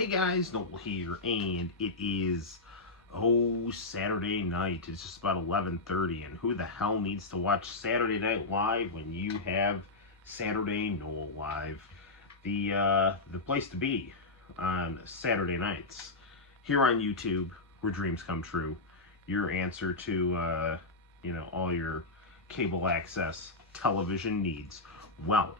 Hey guys, Noel here, and it is Saturday night. It's just about 11:30, and who the hell needs to watch Saturday Night Live when you have Saturday Noel Live, the place to be on Saturday nights here on YouTube, where dreams come true. Your answer to all your cable access television needs. Well,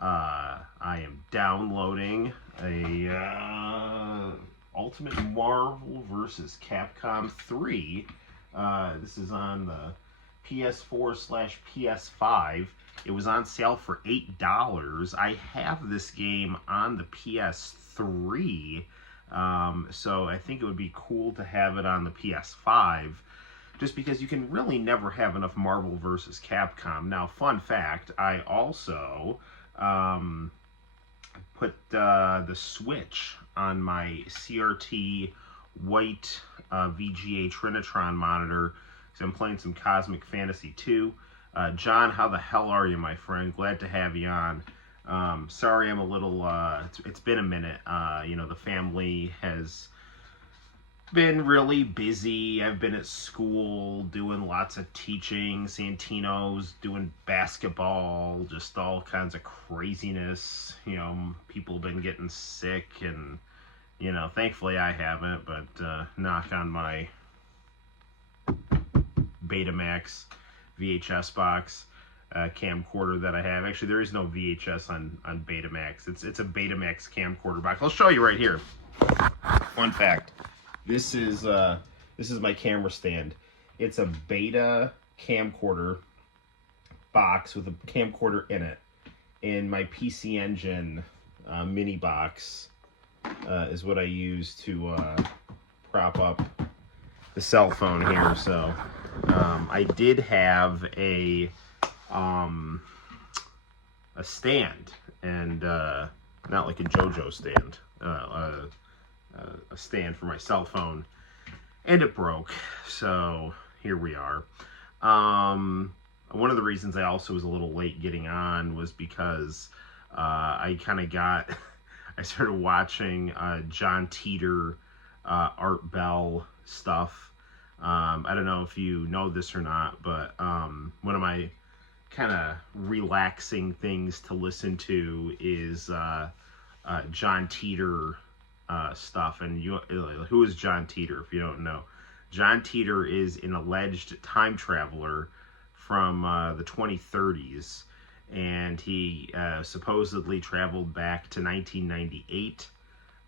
I am downloading a Ultimate Marvel vs. Capcom 3. This is on the PS4/PS5. It was on sale for $8. I have this game on the PS3, so I think it would be cool to have it on the PS5. Just because you can really never have enough Marvel vs. Capcom. Now, fun fact, I also put the Switch on my CRT white VGA Trinitron monitor, so I'm playing some Cosmic Fantasy 2. John, how the hell are you, my friend? Glad to have you on. Sorry I'm a little, it's been a minute. The family has been really busy. I've been at school doing lots of teaching. Santino's doing basketball, just all kinds of craziness. People have been getting sick, and thankfully I haven't, but knock on my Betamax VHS box camcorder that I have. Actually, there is no VHS on Betamax. It's a Betamax camcorder box. I'll show you right here. Fun fact. This is my camera stand. It's a Beta camcorder box with a camcorder in it. And my PC Engine mini box is what I use to prop up the cell phone here. So I did have a stand, and not like a JoJo stand. A stand for my cell phone, and it broke, so here we are. One of the reasons I also was a little late getting on was because I started watching John Teeter, Art Bell stuff. I don't know if you know this or not, but one of my kind of relaxing things to listen to is John Teeter stuff. And who is John Teeter, if you don't know? John Teeter is an alleged time traveler from the 2030s, and he supposedly traveled back to 1998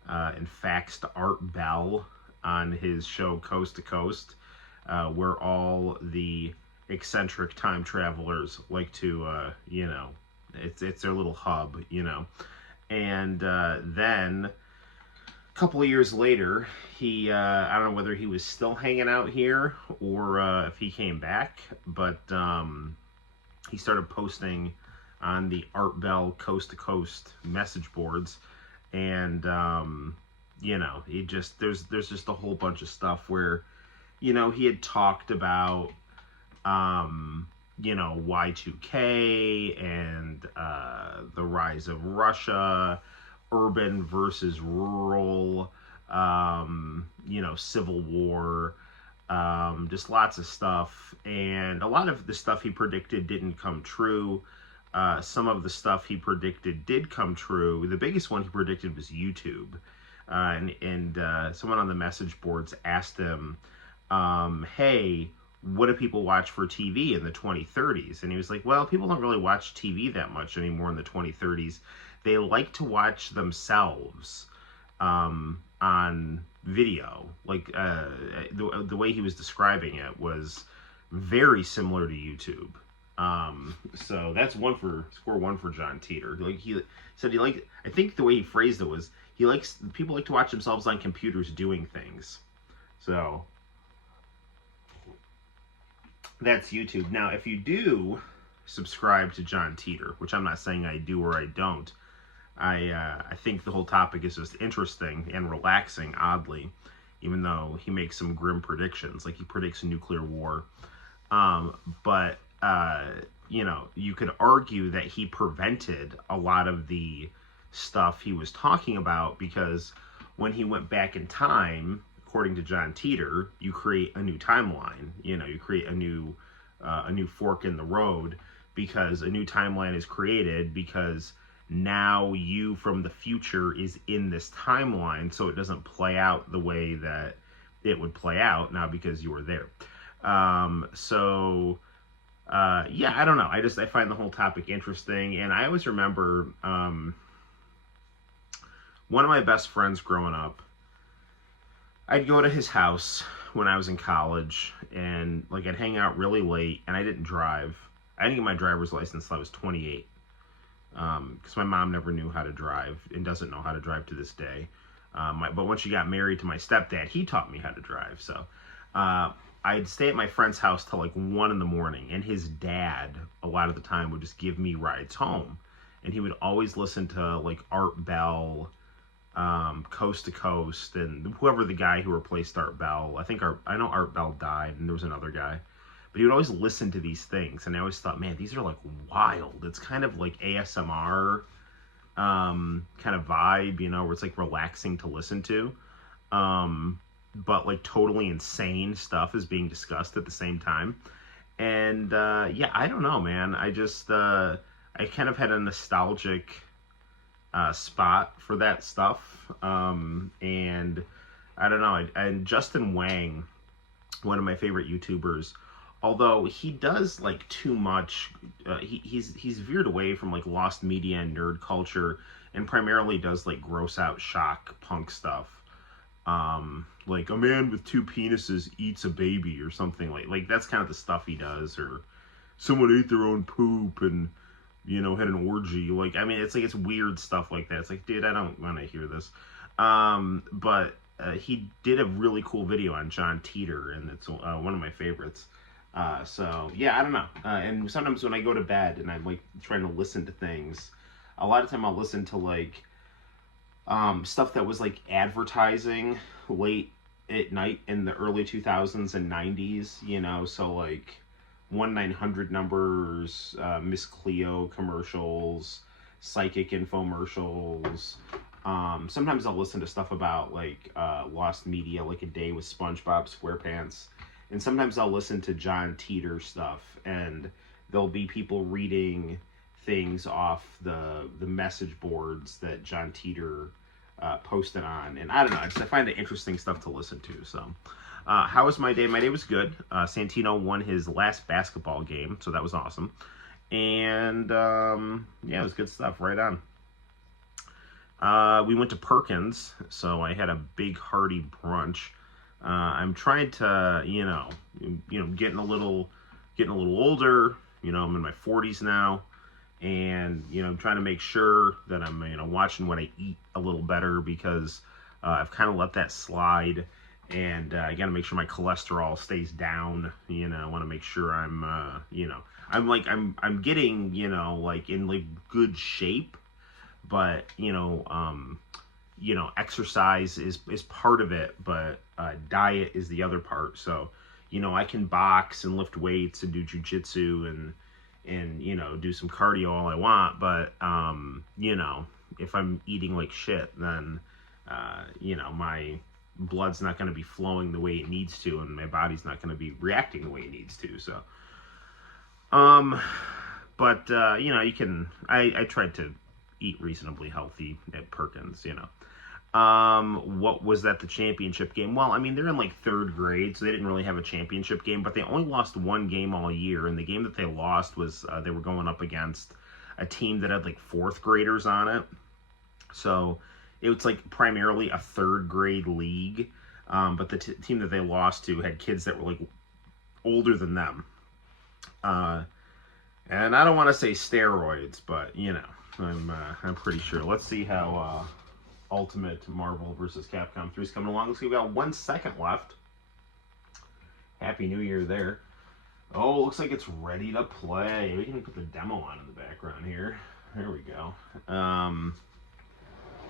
and faxed Art Bell on his show Coast to Coast, where all the eccentric time travelers like to it's their little hub, and then a couple of years later, he, I don't know whether he was still hanging out here or if he came back, but he started posting on the Art Bell Coast to Coast message boards, and he just there's just a whole bunch of stuff where he had talked about Y2K and the rise of Russia, urban versus rural, Civil War, just lots of stuff. And a lot of the stuff he predicted didn't come true. Some of the stuff he predicted did come true. The biggest one he predicted was YouTube. And someone on the message boards asked him, hey, what do people watch for TV in the 2030s? And he was like, well, people don't really watch TV that much anymore in the 2030s. They like to watch themselves on video. Like the way he was describing it was very similar to YouTube. So that's score one for John Teeter. Like he said, I think the way he phrased it was people like to watch themselves on computers doing things. So that's YouTube. Now, if you do subscribe to John Teeter, which I'm not saying I do or I don't, I think the whole topic is just interesting and relaxing, oddly, even though he makes some grim predictions, like he predicts a nuclear war. But you could argue that he prevented a lot of the stuff he was talking about, because when he went back in time, according to John Teeter, you create a new timeline. You know, you create a new fork in the road, because a new timeline is created because now you from the future is in this timeline, so it doesn't play out the way that it would play out now because you were there. Yeah, I don't know. I find the whole topic interesting, and I always remember one of my best friends growing up. I'd go to his house when I was in college, and like I'd hang out really late, and I didn't drive. I didn't get my driver's license until I was 28, because my mom never knew how to drive and doesn't know how to drive to this day. But when she got married to my stepdad, he taught me how to drive. So I'd stay at my friend's house till like 1 in the morning, and his dad, a lot of the time, would just give me rides home. And he would always listen to like Art Bell, Coast to Coast, and whoever the guy who replaced Art Bell. I know Art Bell died, and there was another guy. But he would always listen to these things, and I always thought, man, these are like wild. It's kind of like ASMR kind of vibe, you know, where it's like relaxing to listen to. But like totally insane stuff is being discussed at the same time. And yeah, I don't know, man. I kind of had a nostalgic spot for that stuff. And I don't know. And Justin Wang, one of my favorite YouTubers, although he does like too much, he's veered away from like lost media and nerd culture, and primarily does like gross out shock punk stuff. Like a man with 2 penises eats a baby or something, like that's kind of the stuff he does. Or someone ate their own poop and, you know, had an orgy. Like, I mean, it's like, it's weird stuff like that. It's like, dude, I don't want to hear this. But he did a really cool video on John Teeter, and it's one of my favorites. So yeah, I don't know. And sometimes when I go to bed and I'm like trying to listen to things, a lot of time I'll listen to like stuff that was like advertising late at night in the early 2000s and 90s, you know, so like 1-900 numbers, Miss Cleo commercials, psychic infomercials. Sometimes I'll listen to stuff about like lost media, like A Day with SpongeBob SquarePants. And sometimes I'll listen to John Teeter stuff, and there'll be people reading things off the message boards that John Teeter posted on. And I don't know, I find it interesting stuff to listen to. So how was my day? My day was good. Santino won his last basketball game, so that was awesome. And yeah, it was good stuff. Right on. We went to Perkins, so I had a big hearty brunch. I'm trying to, you know, getting a little older. You know, I'm in my 40s now, and you know, I'm trying to make sure that I'm, you know, watching what I eat a little better, because I've kind of let that slide, and I got to make sure my cholesterol stays down. You know, I want to make sure I'm, you know, I'm getting, you know, like in like good shape, but you know, exercise is part of it, but diet is the other part. So, you know, I can box and lift weights and do jujitsu and you know, do some cardio all I want, but you know, if I'm eating like shit, then you know, my blood's not going to be flowing the way it needs to, and my body's not going to be reacting the way it needs to. So but you know, I tried to eat reasonably healthy at Perkins, you know. What was that, the championship game? Well, I mean, they're in like 3rd grade, so they didn't really have a championship game, but they only lost 1 game all year, and the game that they lost was they were going up against a team that had like 4th graders on it. So it was like primarily a 3rd grade league, but the team that they lost to had kids that were like older than them. And I don't want to say steroids, but you know, I'm pretty sure. Let's see how Ultimate Marvel vs. Capcom 3 is coming along. Looks like we've got 1 second left. Happy New Year there. Oh, looks like it's ready to play. We can put the demo on in the background here. There we go.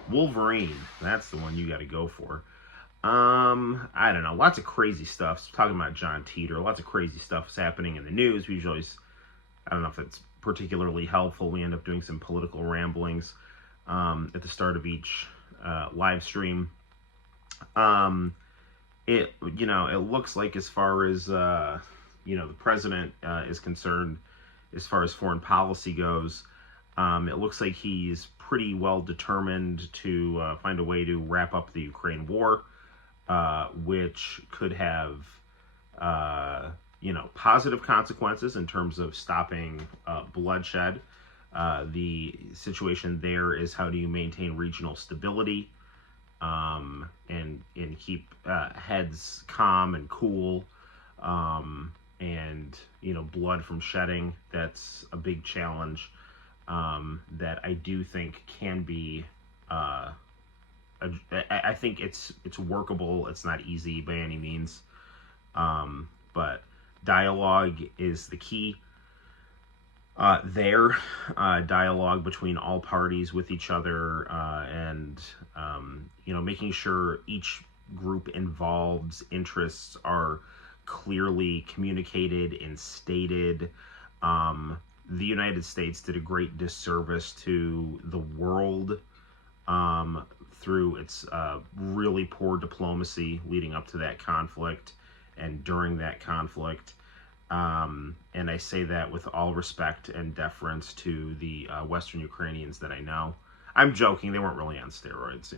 Wolverine. That's the one you got to go for. I don't know. Lots of crazy stuff. Talking about John Teeter. Lots of crazy stuff is happening in the news. We usually, I don't know if it's particularly helpful. We end up doing some political ramblings. at the start of each live stream. It looks like, as far as the president is concerned, as far as foreign policy goes, it looks like he's pretty well determined to find a way to wrap up the Ukraine war, which could have positive consequences in terms of stopping bloodshed. The situation there is, how do you maintain regional stability, and keep heads calm and cool, and blood from shedding. That's a big challenge that I do think can be. I think it's workable. It's not easy by any means, but dialogue is the key. Dialogue between all parties with each other, and making sure each group involved's interests are clearly communicated and stated. The United States did a great disservice to the world through its really poor diplomacy leading up to that conflict and during that conflict. And I say that with all respect and deference to the Western Ukrainians that I know. I'm joking. They weren't really on steroids,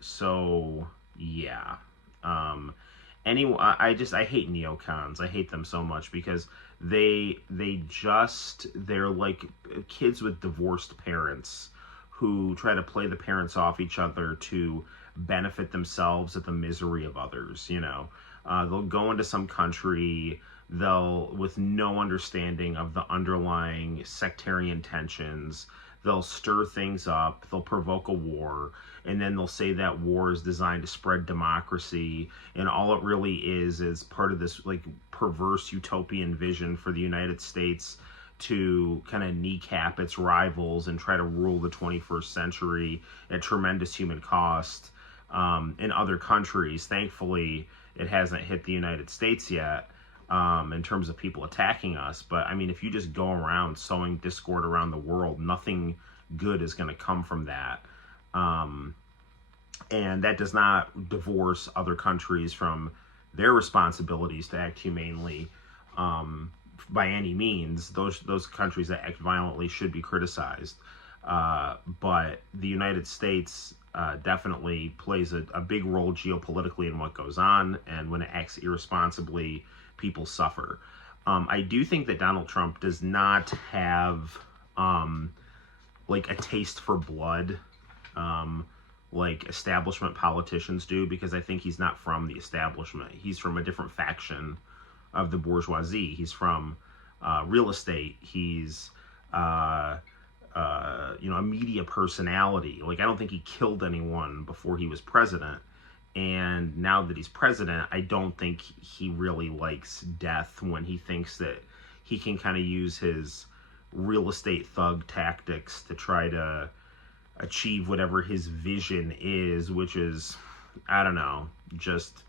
So, yeah. Anyway, I hate neocons. I hate them so much because they're like kids with divorced parents who try to play the parents off each other to benefit themselves at the misery of others, They'll go into some country, with no understanding of the underlying sectarian tensions, they'll stir things up, they'll provoke a war, and then they'll say that war is designed to spread democracy, and all it really is part of this like perverse utopian vision for the United States to kind of kneecap its rivals and try to rule the 21st century at tremendous human cost in other countries. Thankfully, it hasn't hit the United States yet in terms of people attacking us. But, I mean, if you just go around sowing discord around the world, nothing good is going to come from that. And that does not divorce other countries from their responsibilities to act humanely by any means. Those countries that act violently should be criticized. But the United States definitely plays a big role geopolitically in what goes on, and when it acts irresponsibly, people suffer. I do think that Donald Trump does not have like a taste for blood like establishment politicians do, because I think he's not from the establishment. He's from a different faction of the bourgeoisie. He's from real estate. He's a media personality. Like, I don't think he killed anyone before he was president. And now that he's president, I don't think he really likes death when he thinks that he can kind of use his real estate thug tactics to try to achieve whatever his vision is, which is, I don't know, just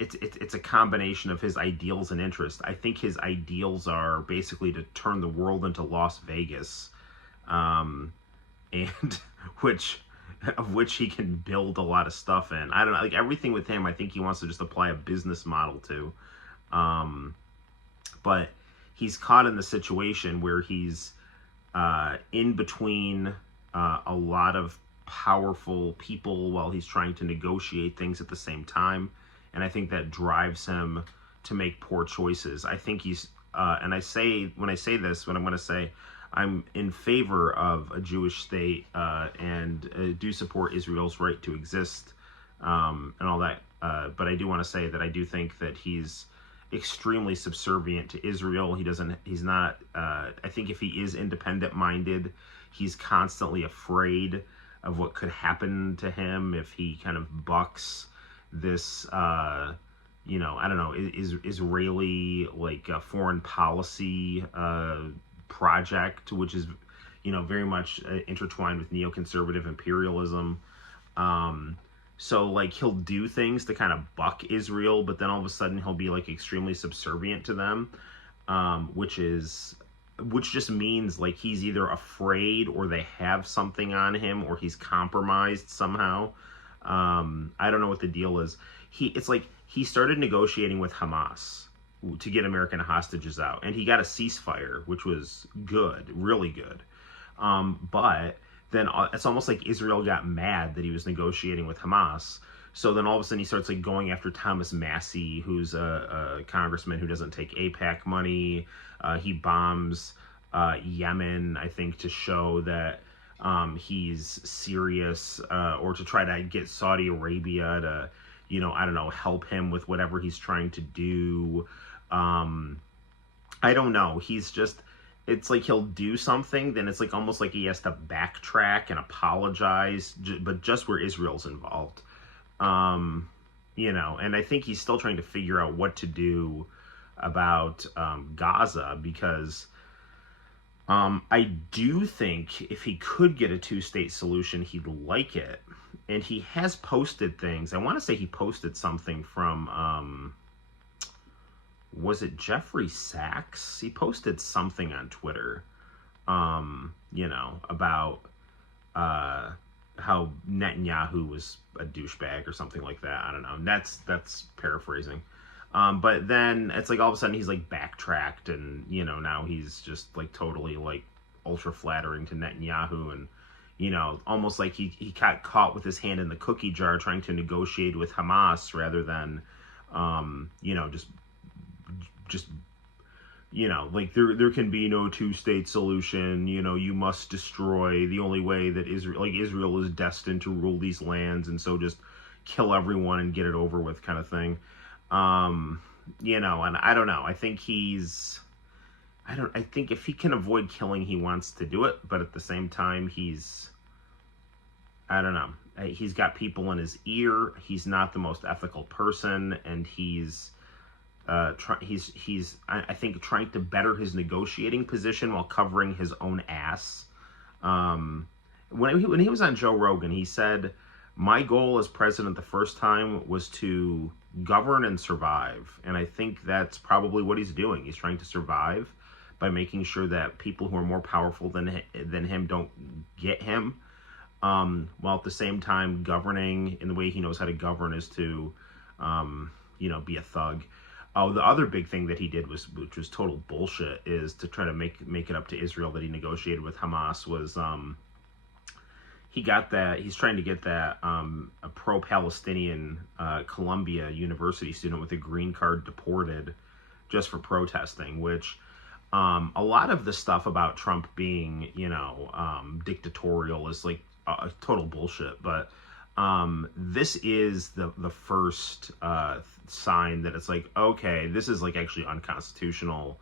it's a combination of his ideals and interests. I think his ideals are basically to turn the world into Las Vegas, and of which he can build a lot of stuff in. I don't know, like everything with him, I think he wants to just apply a business model to. But he's caught in the situation where he's in between a lot of powerful people while he's trying to negotiate things at the same time. And I think that drives him to make poor choices. I think he's, and when I say this, what I'm going to say, I'm in favor of a Jewish state and do support Israel's right to exist and all that. But I do want to say that I do think that he's extremely subservient to Israel. He's not, I think if he is independent-minded, he's constantly afraid of what could happen to him if he kind of bucks this, I don't know, Israeli, like, foreign policy project, which is, very much intertwined with neoconservative imperialism. So, like, he'll do things to kind of buck Israel, but then all of a sudden he'll be, like, extremely subservient to them, which is which just means like he's either afraid or they have something on him or he's compromised somehow. I don't know what the deal is. It's like he started negotiating with Hamas to get American hostages out, and he got a ceasefire, which was good, really good. But then it's almost like Israel got mad that he was negotiating with Hamas. So then all of a sudden he starts like going after Thomas Massey, who's a congressman who doesn't take AIPAC money. He bombs Yemen, I think, to show that he's serious, or to try to get Saudi Arabia to, I don't know, help him with whatever he's trying to do. I don't know. It's like he'll do something, then it's like almost like he has to backtrack and apologize, but just where Israel's involved. And I think he's still trying to figure out what to do about Gaza, because I do think if he could get a two-state solution, he'd like it. And he has posted things. I want to say he posted something from, was it Jeffrey Sachs? He posted something on Twitter, about how Netanyahu was a douchebag or something like that. I don't know. That's paraphrasing. But then it's like all of a sudden he's like backtracked, and now he's just like totally like ultra flattering to Netanyahu, and almost like he got caught with his hand in the cookie jar trying to negotiate with Hamas rather than just like there can be no two-state solution. You must destroy. The only way that Israel is destined to rule these lands, and so just kill everyone and get it over with, kind of thing. And I don't know. I think I think if he can avoid killing, he wants to do it, but at the same time, I don't know. He's got people in his ear. He's not the most ethical person, and he's I think trying to better his negotiating position while covering his own ass. When he was on Joe Rogan, he said, "My goal as president the first time was to govern and survive," and I think that's probably what he's doing. He's trying to survive by making sure that people who are more powerful than him don't get him, while at the same time governing in the way he knows how to govern is to, be a thug. Oh, the other big thing that he did which was total bullshit, is to try to make it up to Israel that he negotiated with Hamas. Was he's trying to get that a pro-Palestinian Columbia University student with a green card deported just for protesting, which a lot of the stuff about Trump being dictatorial is like total bullshit, but this is the first sign that it's like, okay, this is like actually unconstitutional.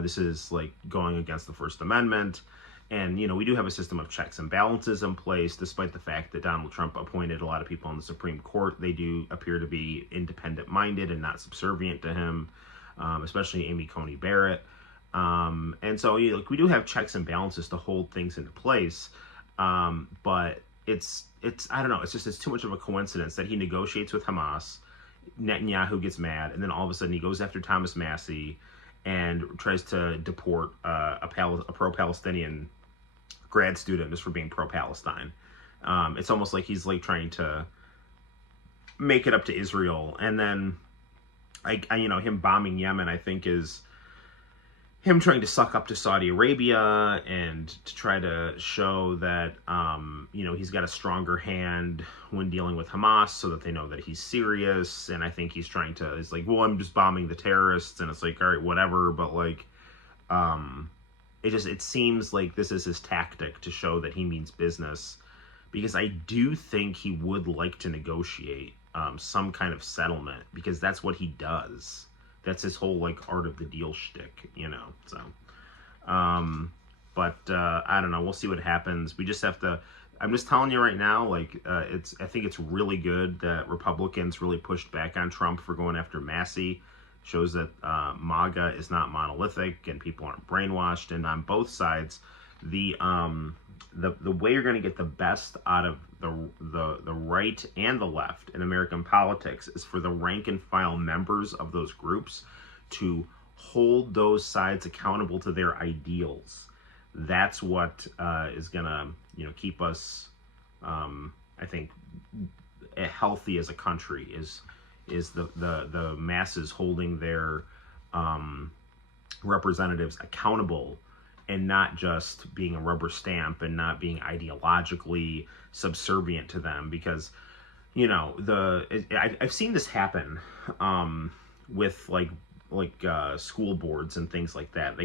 This is like going against the First Amendment. And, we do have a system of checks and balances in place, despite the fact that Donald Trump appointed a lot of people on the Supreme Court. They do appear to be independent-minded and not subservient to him, especially Amy Coney Barrett. And so we do have checks and balances to hold things into place. But it's I don't know, it's too much of a coincidence that he negotiates with Hamas, Netanyahu gets mad, and then all of a sudden he goes after Thomas Massey and tries to deport a pro-Palestinian grad student just for being pro-Palestine. It's almost like he's like trying to make it up to Israel, and then him bombing Yemen, I think, is him trying to suck up to Saudi Arabia and to try to show that, he's got a stronger hand when dealing with Hamas so that they know that he's serious. And I think he's like, well, I'm just bombing the terrorists. And it's like, all right, whatever. But like, it seems like this is his tactic to show that he means business, because I do think he would like to negotiate some kind of settlement, because that's what he does. That's his whole like art of the deal shtick, so, but I don't know. We'll see what happens. We just have to, I'm just telling you right now, like, I think it's really good that Republicans really pushed back on Trump for going after Massey. Shows that MAGA is not monolithic and people aren't brainwashed. And on both sides, the way you're going to get the best out of the right and the left in American politics is for the rank and file members of those groups to hold those sides accountable to their ideals. That's what is gonna, keep us, I think, healthy as a country. Is the masses holding their representatives accountable, and not just being a rubber stamp and not being ideologically subservient to them. Because I've seen this happen with like school boards and things like that.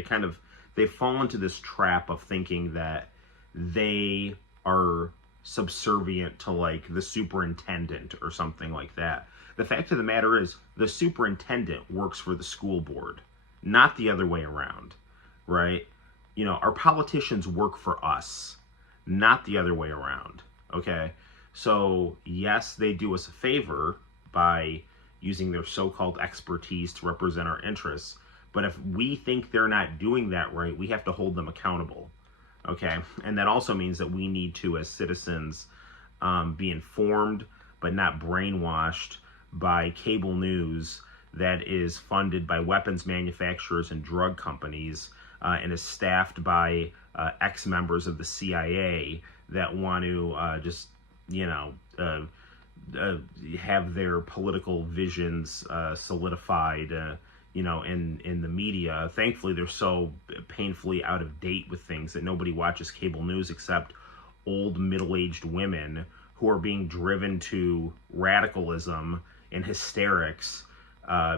They fall into this trap of thinking that they are subservient to like the superintendent or something like that. The fact of the matter is, the superintendent works for the school board, not the other way around, right? Our politicians work for us, not the other way around, okay? So, yes, they do us a favor by using their so-called expertise to represent our interests, but if we think they're not doing that right, we have to hold them accountable, okay? And that also means that we need to, as citizens, be informed but not brainwashed by cable news that is funded by weapons manufacturers and drug companies, and is staffed by ex-members of the CIA that want to just, have their political visions solidified, in the media. Thankfully, they're so painfully out of date with things that nobody watches cable news except old middle-aged women who are being driven to radicalism and hysterics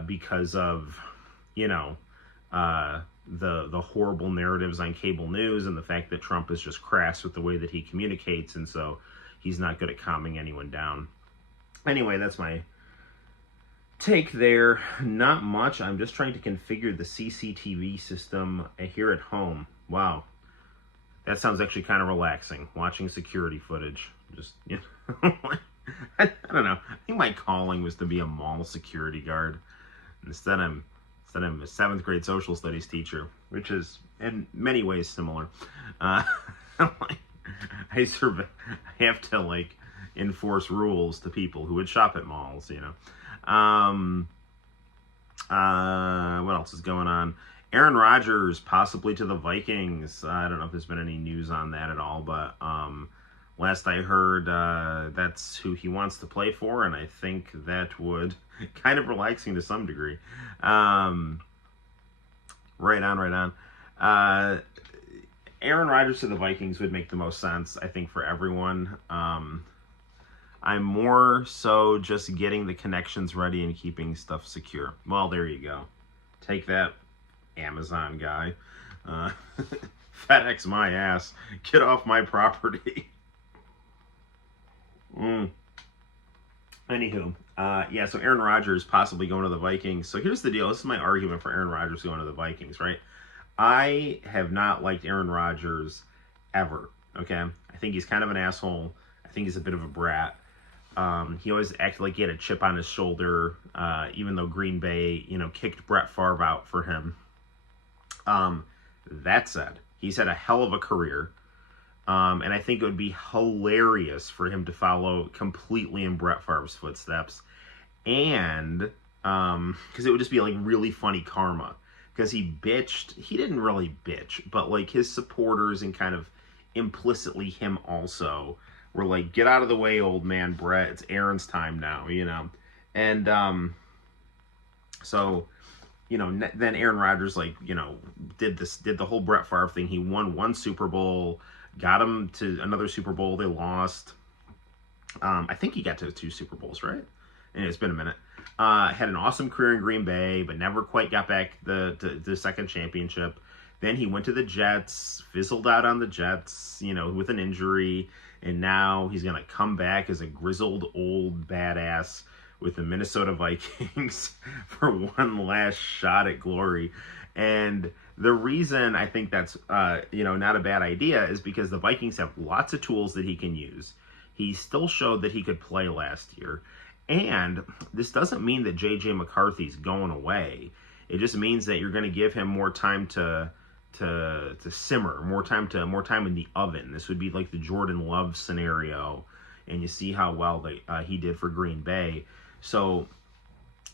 because of, the horrible narratives on cable news, and the fact that Trump is just crass with the way that he communicates, and so he's not good at calming anyone down. Anyway, that's my take there. Not much. I'm just trying to configure the CCTV system here at home. Wow. That sounds actually kind of relaxing, watching security footage. Just, I don't know. I think my calling was to be a mall security guard. Instead, I'm a 7th grade social studies teacher, which is in many ways similar. I have to enforce rules to people who would shop at malls. What else is going on? Aaron Rodgers possibly to the Vikings. I don't know if there's been any news on that at all, but last I heard, that's who he wants to play for, and I think that would kind of relaxing to some degree. Right on. Aaron Rodgers to the Vikings would make the most sense, I think, for everyone. I'm more so just getting the connections ready and keeping stuff secure. Well, there you go. Take that, Amazon guy. FedEx my ass. Get off my property. Anywho, so Aaron Rodgers possibly going to the Vikings. So here's the deal. This is my argument for Aaron Rodgers going to the Vikings, right? I have not liked Aaron Rodgers ever, okay? I think he's kind of an asshole. I think he's a bit of a brat. He always acted like he had a chip on his shoulder, even though Green Bay, kicked Brett Favre out for him. That said, he's had a hell of a career. And I think it would be hilarious for him to follow completely in Brett Favre's footsteps. And, because it would just be really funny karma. Because he didn't really bitch, but his supporters and kind of implicitly him also were like, get out of the way, old man Brett. It's Aaron's time now, And, so, then Aaron Rodgers, did the whole Brett Favre thing. He won one Super Bowl, got him to another Super Bowl. They lost. I think he got to 2 Super Bowls, right? And it's been a minute. Had an awesome career in Green Bay, but never quite got back the second championship. Then he went to the Jets, fizzled out on the Jets, with an injury. And now he's going to come back as a grizzled old badass with the Minnesota Vikings for one last shot at glory. And the reason I think that's, not a bad idea is because the Vikings have lots of tools that he can use. He still showed that he could play last year. And this doesn't mean that J.J. McCarthy's going away. It just means that you're going to give him more time to simmer, more time in the oven. This would be like the Jordan Love scenario, and you see how well he did for Green Bay. So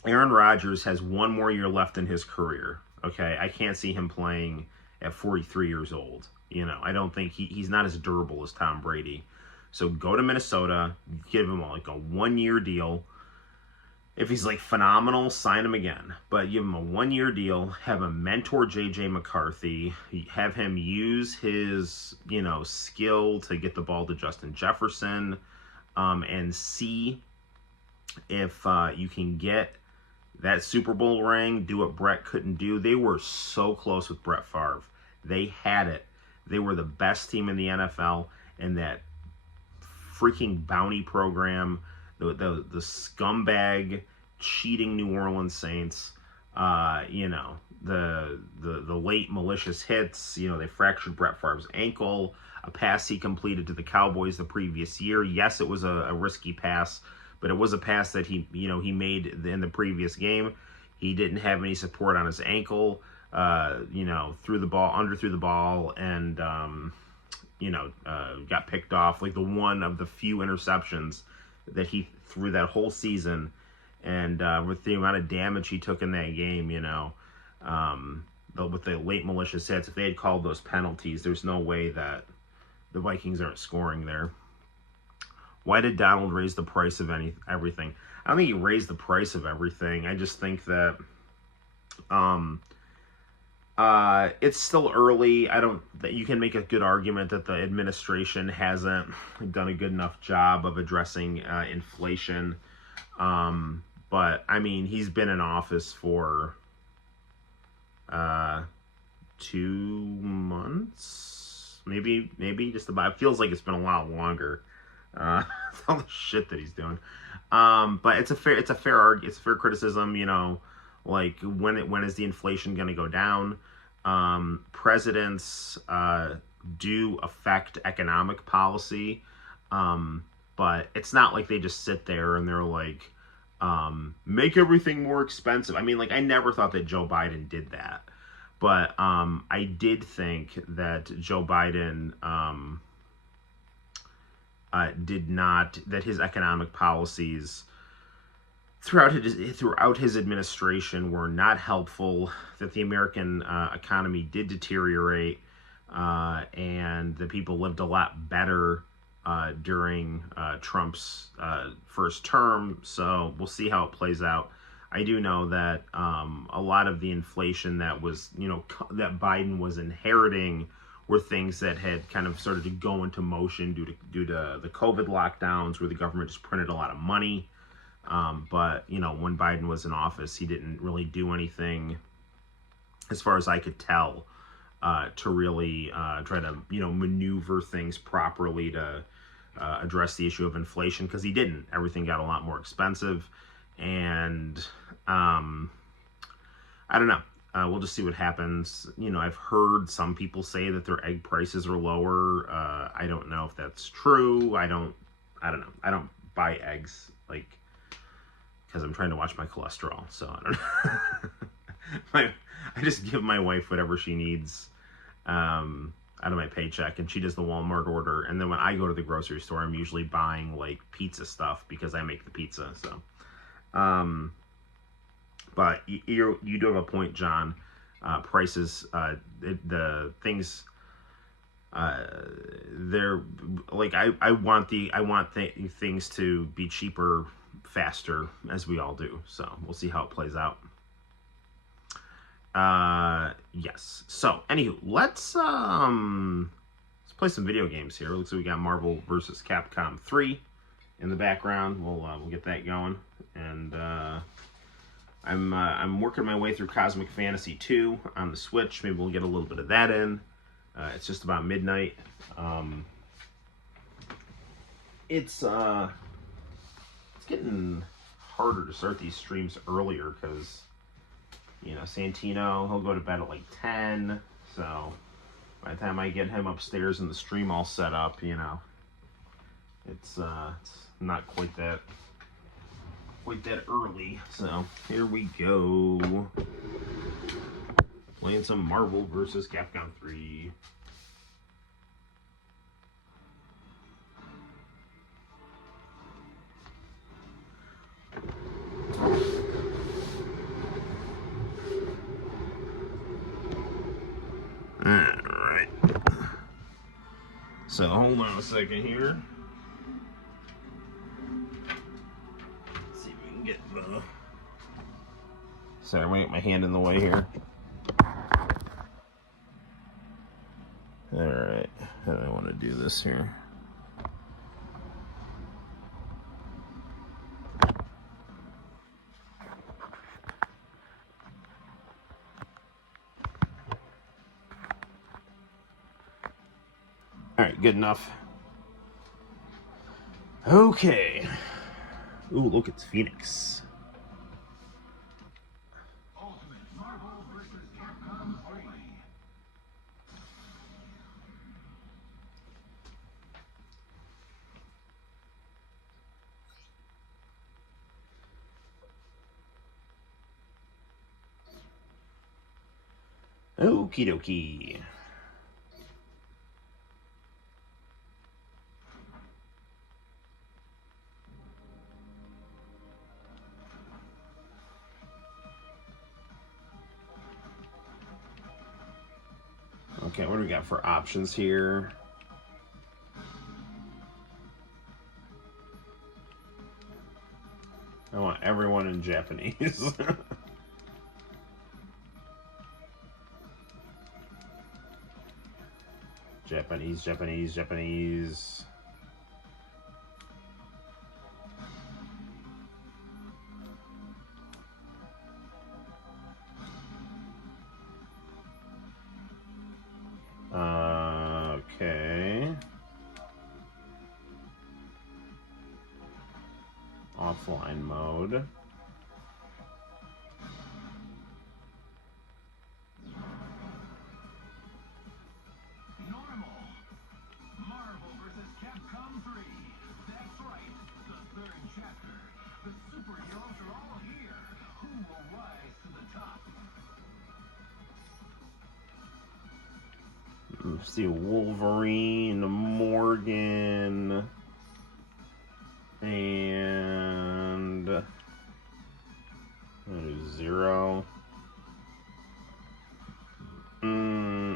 Aaron Rodgers has one more year left in his career, Okay, I can't see him playing at 43 years old. You know, I don't think he's not as durable as Tom Brady. So go to Minnesota, give him like a 1-year deal. If he's like phenomenal, sign him again. But give him a 1-year deal. Have him mentor JJ McCarthy. Have him use his, you know, skill to get the ball to Justin Jefferson, and see if you can get that Super Bowl ring. Do what Brett couldn't do. They were so close with Brett Favre. They had it. They were the best team in the NFL, and that freaking bounty program, the scumbag cheating New Orleans Saints, you know, the late malicious hits, you know, they fractured Brett Favre's ankle, a pass he completed to the Cowboys the previous year. Yes, it was a risky pass, but it was a pass that he made in the previous game. He didn't have any support on his ankle, you know, threw the ball, and got picked off. Like the one of the few interceptions that he threw that whole season, and with the amount of damage he took in that game, you know, with the late malicious hits, if they had called those penalties, there's no way that the Vikings aren't scoring there. Why did Donald raise the price of everything? I don't think he raised the price of everything. I just think that it's still early. That you can make a good argument that the administration hasn't done a good enough job of addressing inflation. But I mean, he's been in office for 2 months, maybe just about. It feels like it's been a lot longer. All the shit that he's doing. But it's a fair criticism. You know, like when is the inflation going to go down? Presidents do affect economic policy, but it's not like they just sit there and they're like, make everything more expensive. I mean, like, I never thought that Joe Biden did that, but I did think that Joe Biden that his economic policies throughout his administration were not helpful, that the American economy did deteriorate, and that people lived a lot better during Trump's first term. So we'll see how it plays out. I do know that a lot of the inflation that was, that Biden was inheriting were things that had kind of started to go into motion due to the COVID lockdowns, where the government just printed a lot of money. But when Biden was in office, he didn't really do anything, as far as I could tell, to really try to maneuver things properly to address the issue of inflation, because he didn't. Everything got a lot more expensive, and I don't know. We'll just see what happens. I've heard some people say that their egg prices are lower. I don't know if that's true. I don't know. I don't buy eggs, because I'm trying to watch my cholesterol. So I don't know. I just give my wife whatever she needs out of my paycheck, and she does the Walmart order. And then when I go to the grocery store, I'm usually buying pizza stuff because I make the pizza. So, but you do have a point, John. Prices, the things, they're I want things to be cheaper faster, as we all do. So we'll see how it plays out. Yes. So anywho, let's play some video games here. Looks like we got Marvel vs. Capcom 3 in the background. We'll get that going, and I'm working my way through Cosmic Fantasy 2 on the Switch. Maybe we'll get a little bit of that in. It's just about midnight. It's getting harder to start these streams earlier because, Santino, he'll go to bed at 10. So by the time I get him upstairs and the stream all set up, it's not quite that early. So here we go. Playing some Marvel vs. Capcom 3. So hold on a second here. Let's see if we can get the... Sorry, I'm gonna get my hand in the way here. Alright, how do I want to do this here? Alright, good enough. Okay. Ooh, look, it's Phoenix. Ultimate Marvel vs. Capcom 3. Okie dokie. Okay, what do we got for options here? I want everyone in Japanese. Japanese, Japanese, Japanese. Okay. Offline mode. Normal. Marvel vs. Capcom 3. That's right. The third chapter. The superheroes are all here. Who will rise to the top? Let's see, Wolverine, Morgan, and Zero.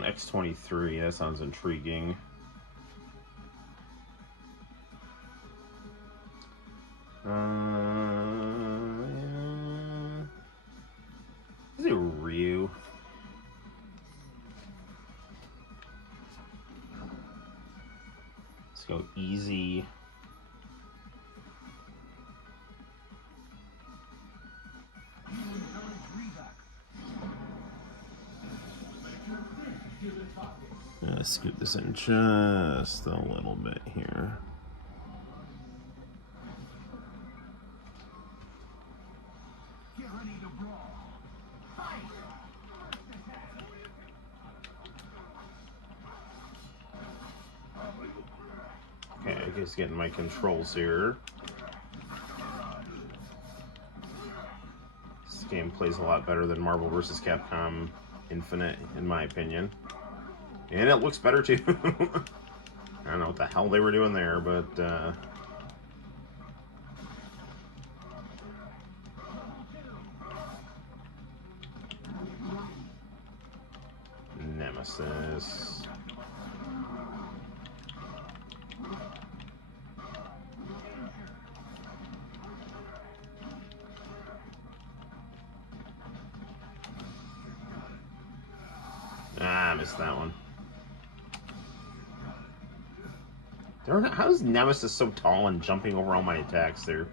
X-23, that sounds intriguing. Is it Ryu? Let's go easy. Let's scoot this in just a little bit here. Get ready to brawl. Fight! Okay, I guess getting my controls here. This game plays a lot better than Marvel vs. Capcom Infinite, in my opinion. And it looks better too. I don't know what the hell they were doing there, but Nemesis. Ah, I missed that one. How is Nemesis so tall and jumping over all my attacks there?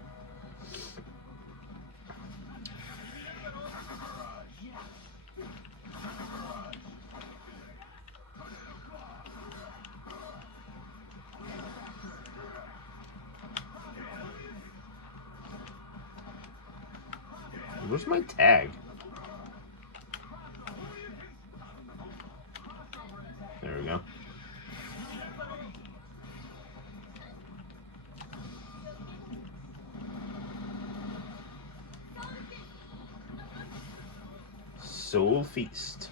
Where's my tag? There we go. Soul Feast.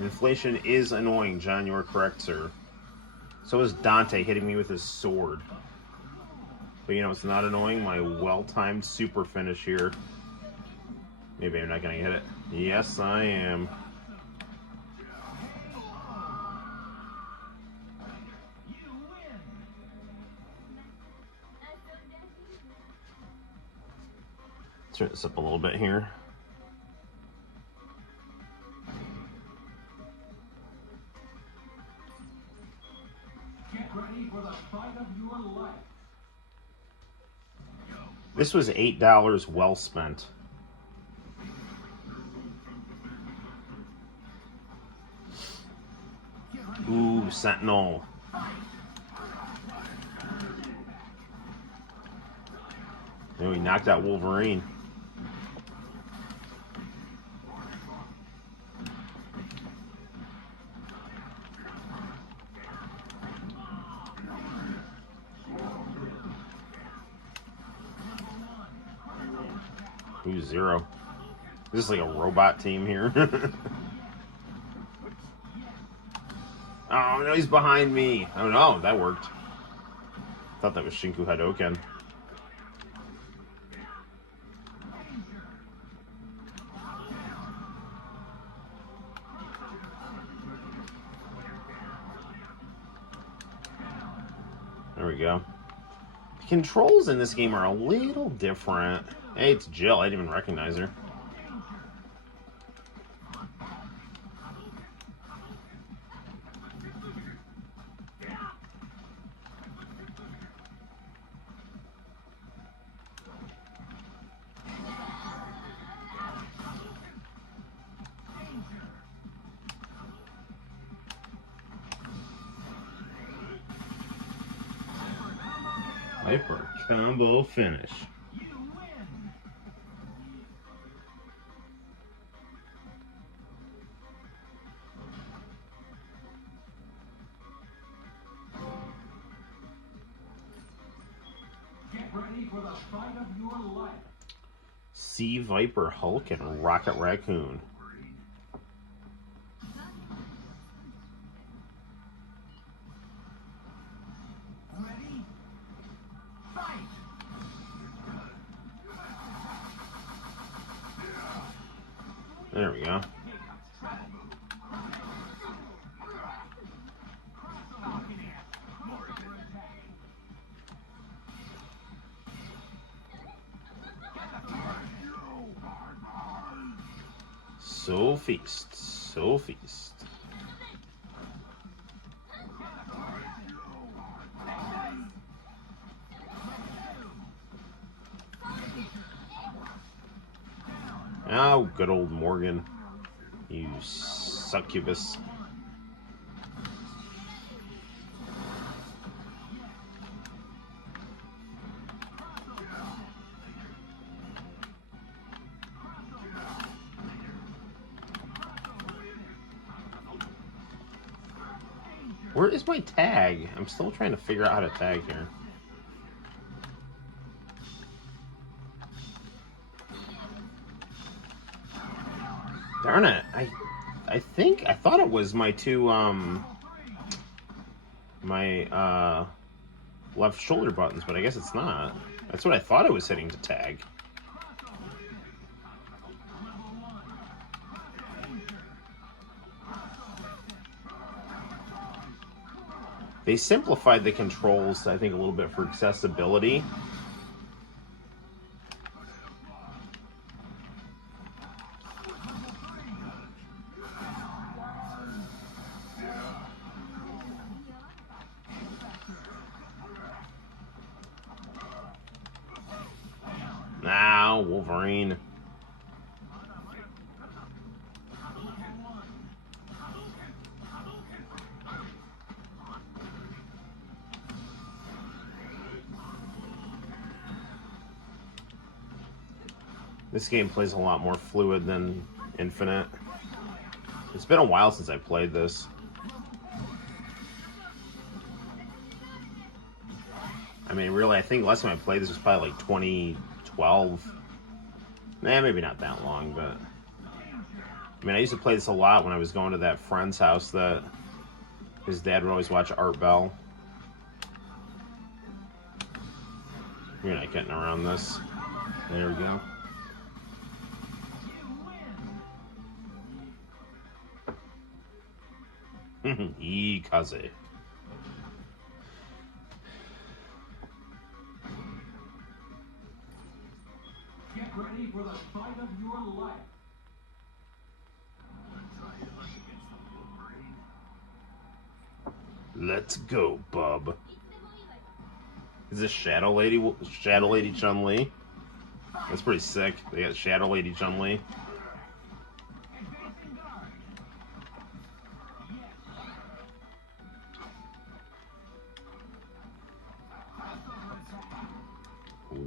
Inflation is annoying, John. You are correct, sir. So is Dante hitting me with his sword. But you know, it's not annoying. My well-timed super finish here Maybe I'm not gonna hit it. Yes, I am. Turn this up a little bit here. Get ready for the fight of your life. This was $8 well spent. Ooh, Sentinel. And we knocked out Wolverine. Ooh, Zero. Is this like a robot team here? Oh, no, he's behind me. Oh, no, that worked. Thought that was Shinku Hadoken. There we go. The controls in this game are a little different. Hey, it's Jill. I didn't even recognize her. Viper combo finish. You win. Get ready for the fight of your life. Sea Viper, Hulk, and Rocket Raccoon. Ready? Fight! There we go. So feast, so feast. Oh, good old Morgan. You succubus. Where is my tag? I'm still trying to figure out how to tag here. Darn it. I thought it was my two my left shoulder buttons, but I guess it's not. That's what I thought I was hitting to tag. They simplified the controls, I think, a little bit for accessibility. Now, Wolverine. This game plays a lot more fluid than Infinite. It's been a while since I played this. I mean, really, I think last time I played this was probably like 2012. Maybe not that long, but... I mean, I used to play this a lot when I was going to that friend's house that his dad would always watch Art Bell. You're not getting around this. There we go. Ikaze. Get ready for the fight of your life. Let's go, bub. Is this Shadow Lady Chun-Li? That's pretty sick. They got Shadow Lady Chun-Li. Advancing guard.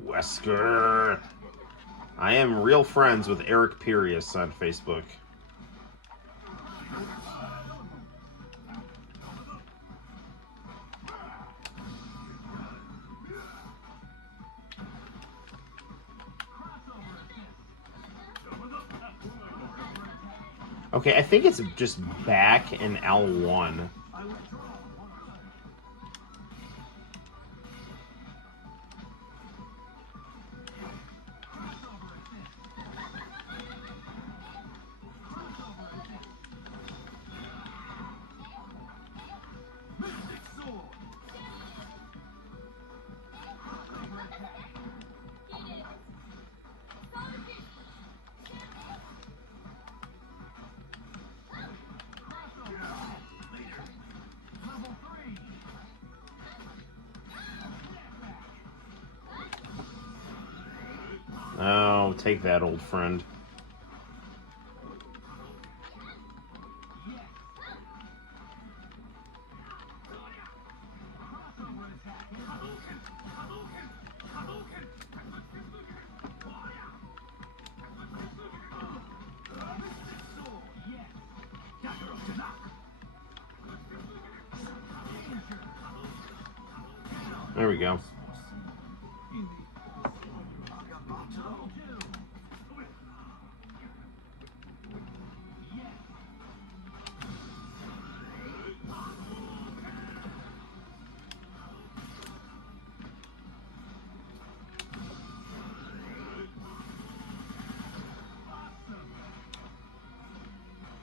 Yes. Wesker. I am real friends with Eric Pirius on Facebook. Okay, I think it's just back in L1. Oh, take that, old friend. There we go.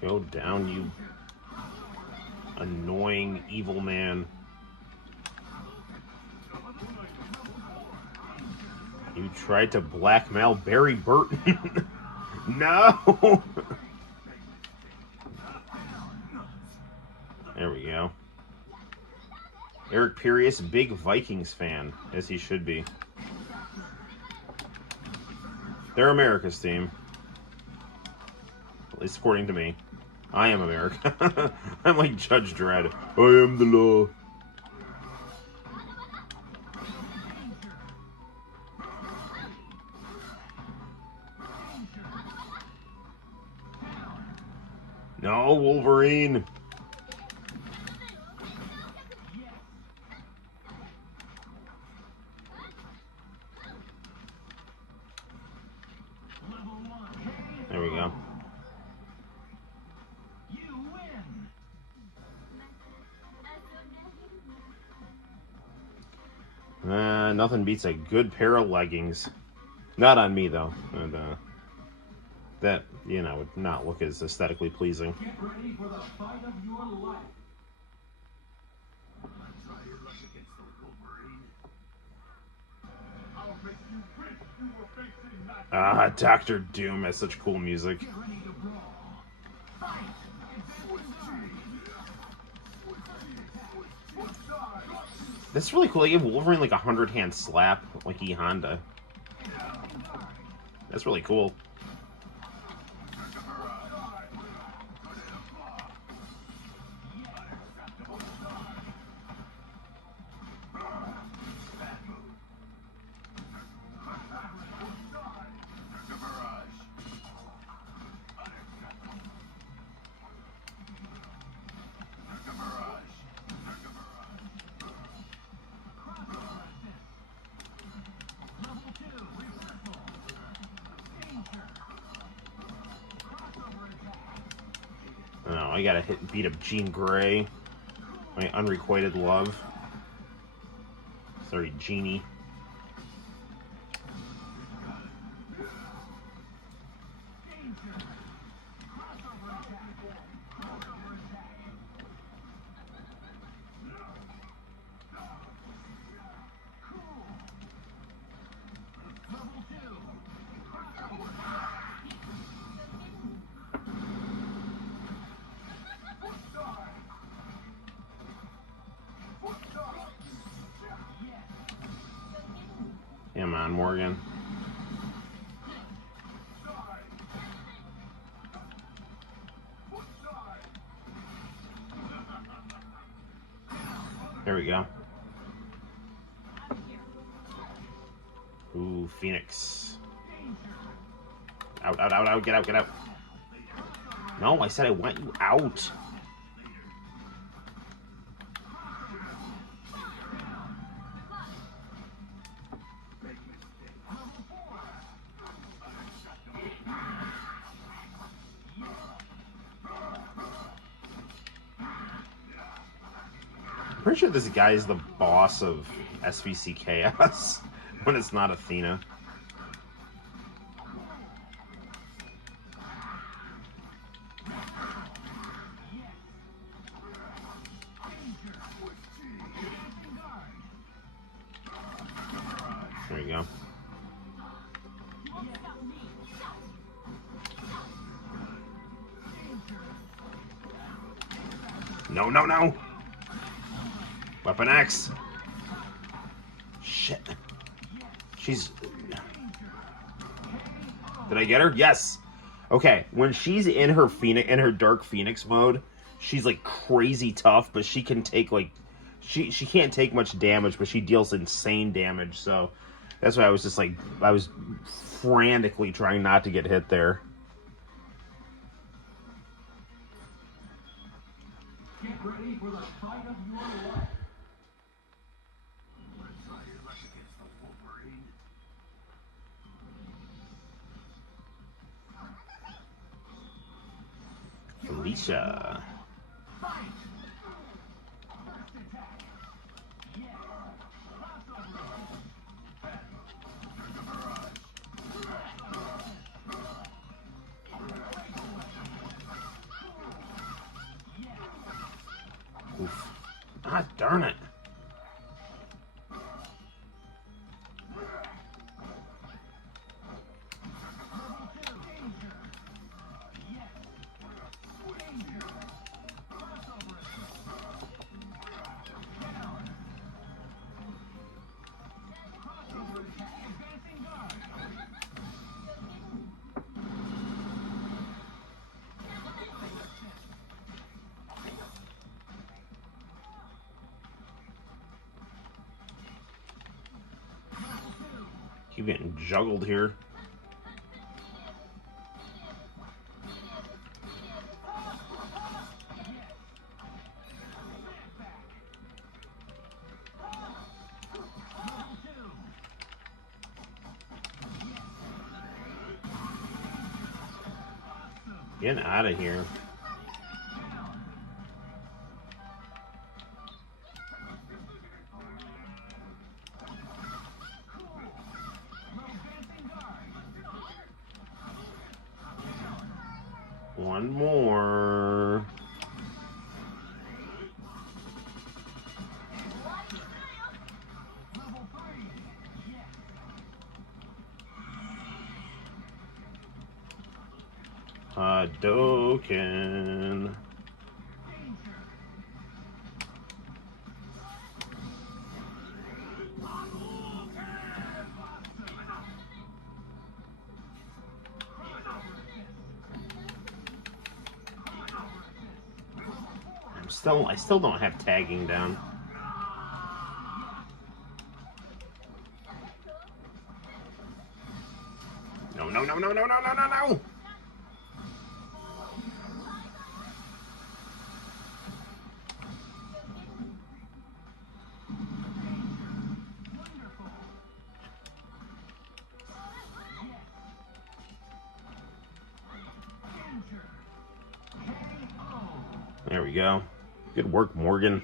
Go down, you annoying evil man. You tried to blackmail Barry Burton. No! There we go. Eric Pirius, big Vikings fan, as he should be. They're America's team. At least according to me. I am America. I'm like Judge Dredd. I am the law. No, Wolverine. There we go. You win. Nothing beats a good pair of leggings. Not on me, though. And, that, you know, would not look as aesthetically pleasing. Get ready for the fight of your life. Try your luck against the Wolverine. I'll make you wish you were facing that. Ah, Dr. Doom has such cool music. Get ready to brawl. Fight. That's really cool. They gave Wolverine like a 100-hand slap, like E Honda. That's really cool. Oh, I gotta beat up Jean Grey. My unrequited love. Sorry, Jeannie. on, Morgan. There we go. Ooh, Phoenix. Out, out, out, out, get out, get out. No, I said I want you out. I'm pretty sure this guy is the boss of SVC Chaos when it's not Athena. There you go. No, no, no! Weapon X! Shit. She's... Did I get her? Yes! Okay, when she's in her Phoenix, in her Dark Phoenix mode, she's like crazy tough, but she can take like... She can't take much damage, but she deals insane damage, so... That's why I was just like... I was frantically trying not to get hit there. Get ready for the fight of your life. Felicia. Oof. Ah, darn it. Keep getting juggled here. Getting out of here. One more. Hadouken. I still don't have tagging down. No, no, no, no, no, no, no, no, no! There we go. Good work, Morgan.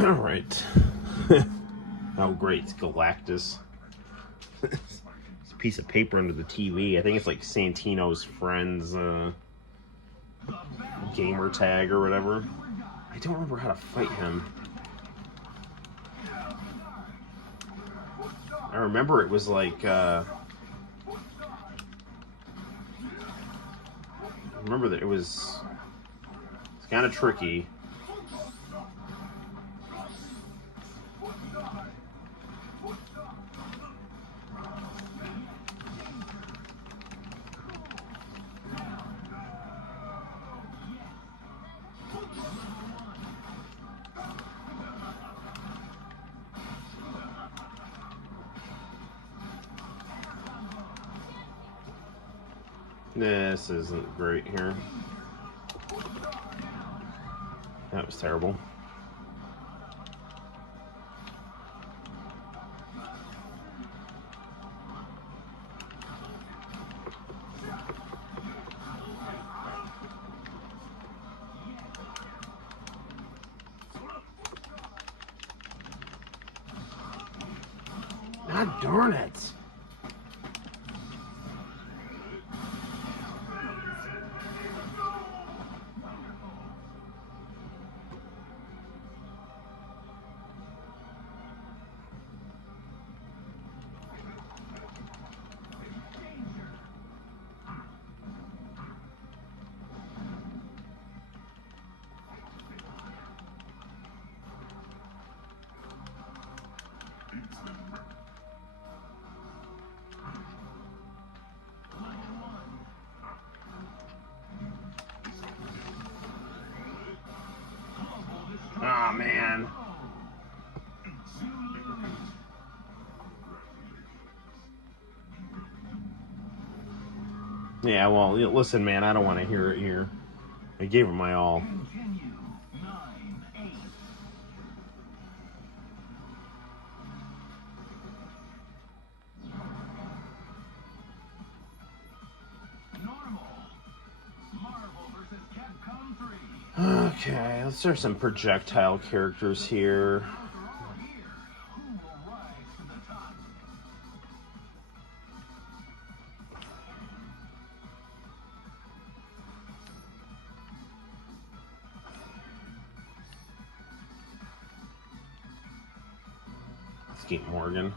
All right. Oh, great. It's Galactus. It's a piece of paper under the TV. I think it's like Santino's friend's gamer tag or whatever. I don't remember how to fight him. I remember it was like, I remember that it's kind of tricky. This isn't great here. That was terrible. God darn it. Oh, man. Yeah, well, listen, man, I don't want to hear it here. I gave it my all. Okay, let's start some projectile characters here. Let's keep Morgan.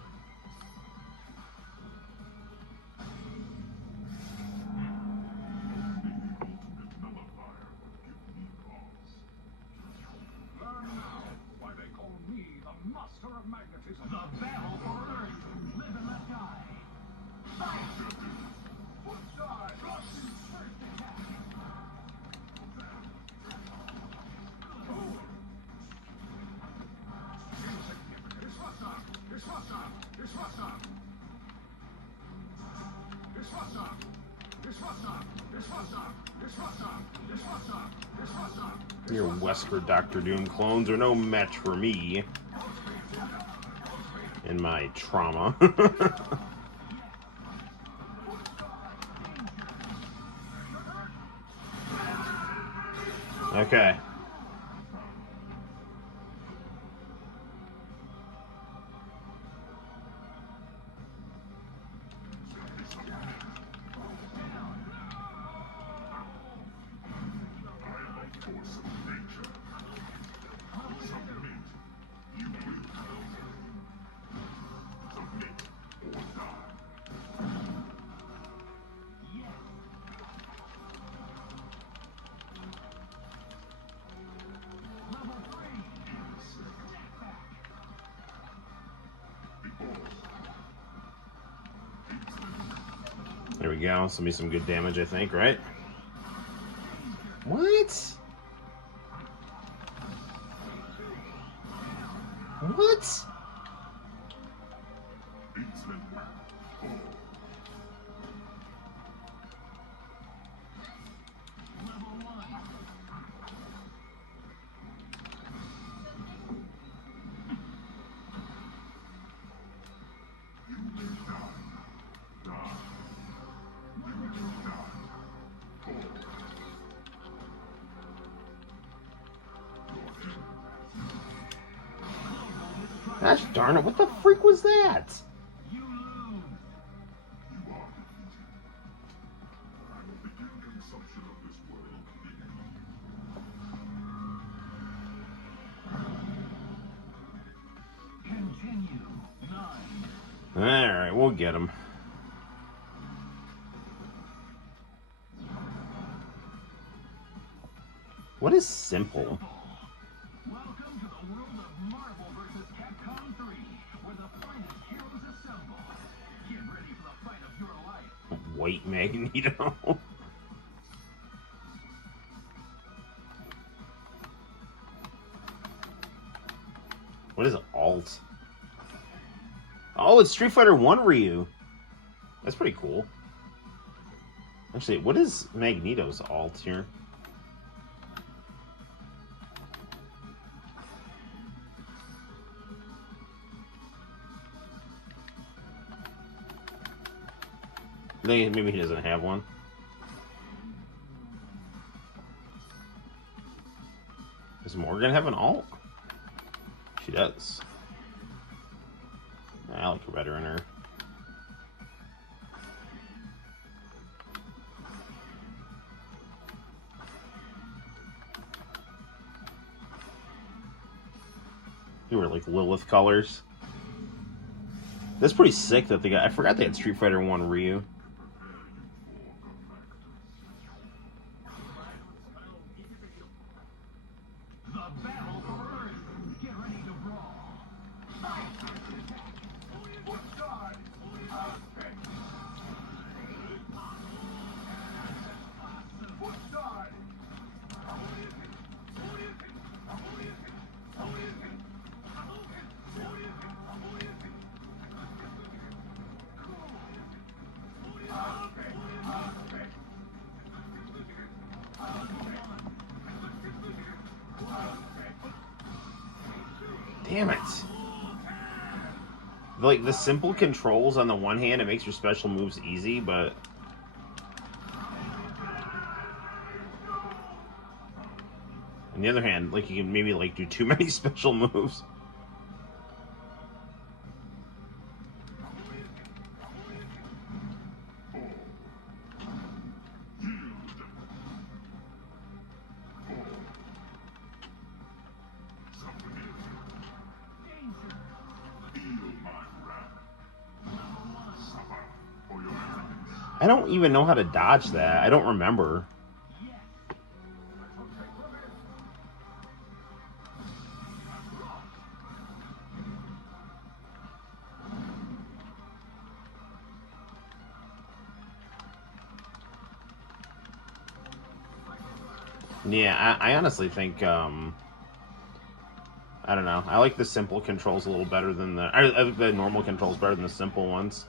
Your Wesker Doctor Doom clones are no match for me and my trauma. Okay. There we go. This will be some good damage, I think, right? What? What? Gosh darn it, what the freak was that? Continue. 9. Alright, we'll get him. What is simple? Welcome to the world of Marvel vs. Capcom 3, where the finest heroes assemble. Get ready for the fight of your life. White Magneto. What is alt? Oh, it's Street Fighter 1 Ryu. That's pretty cool. Actually, what is Magneto's alt here? I think maybe he doesn't have one. Does Morgan have an alt? She does. I like red in her. You were like Lilith colors. That's pretty sick that they got. I forgot they had Street Fighter 1 Ryu. The battle for Earth. Get ready to brawl. Damn it. Like, the simple controls on the one hand, it makes your special moves easy, but... on the other hand, like, you can maybe, like, do too many special moves. I don't even know how to dodge that. I don't remember. Yeah, I honestly think, I don't know. I like the simple controls a little better than the normal controls better than the simple ones.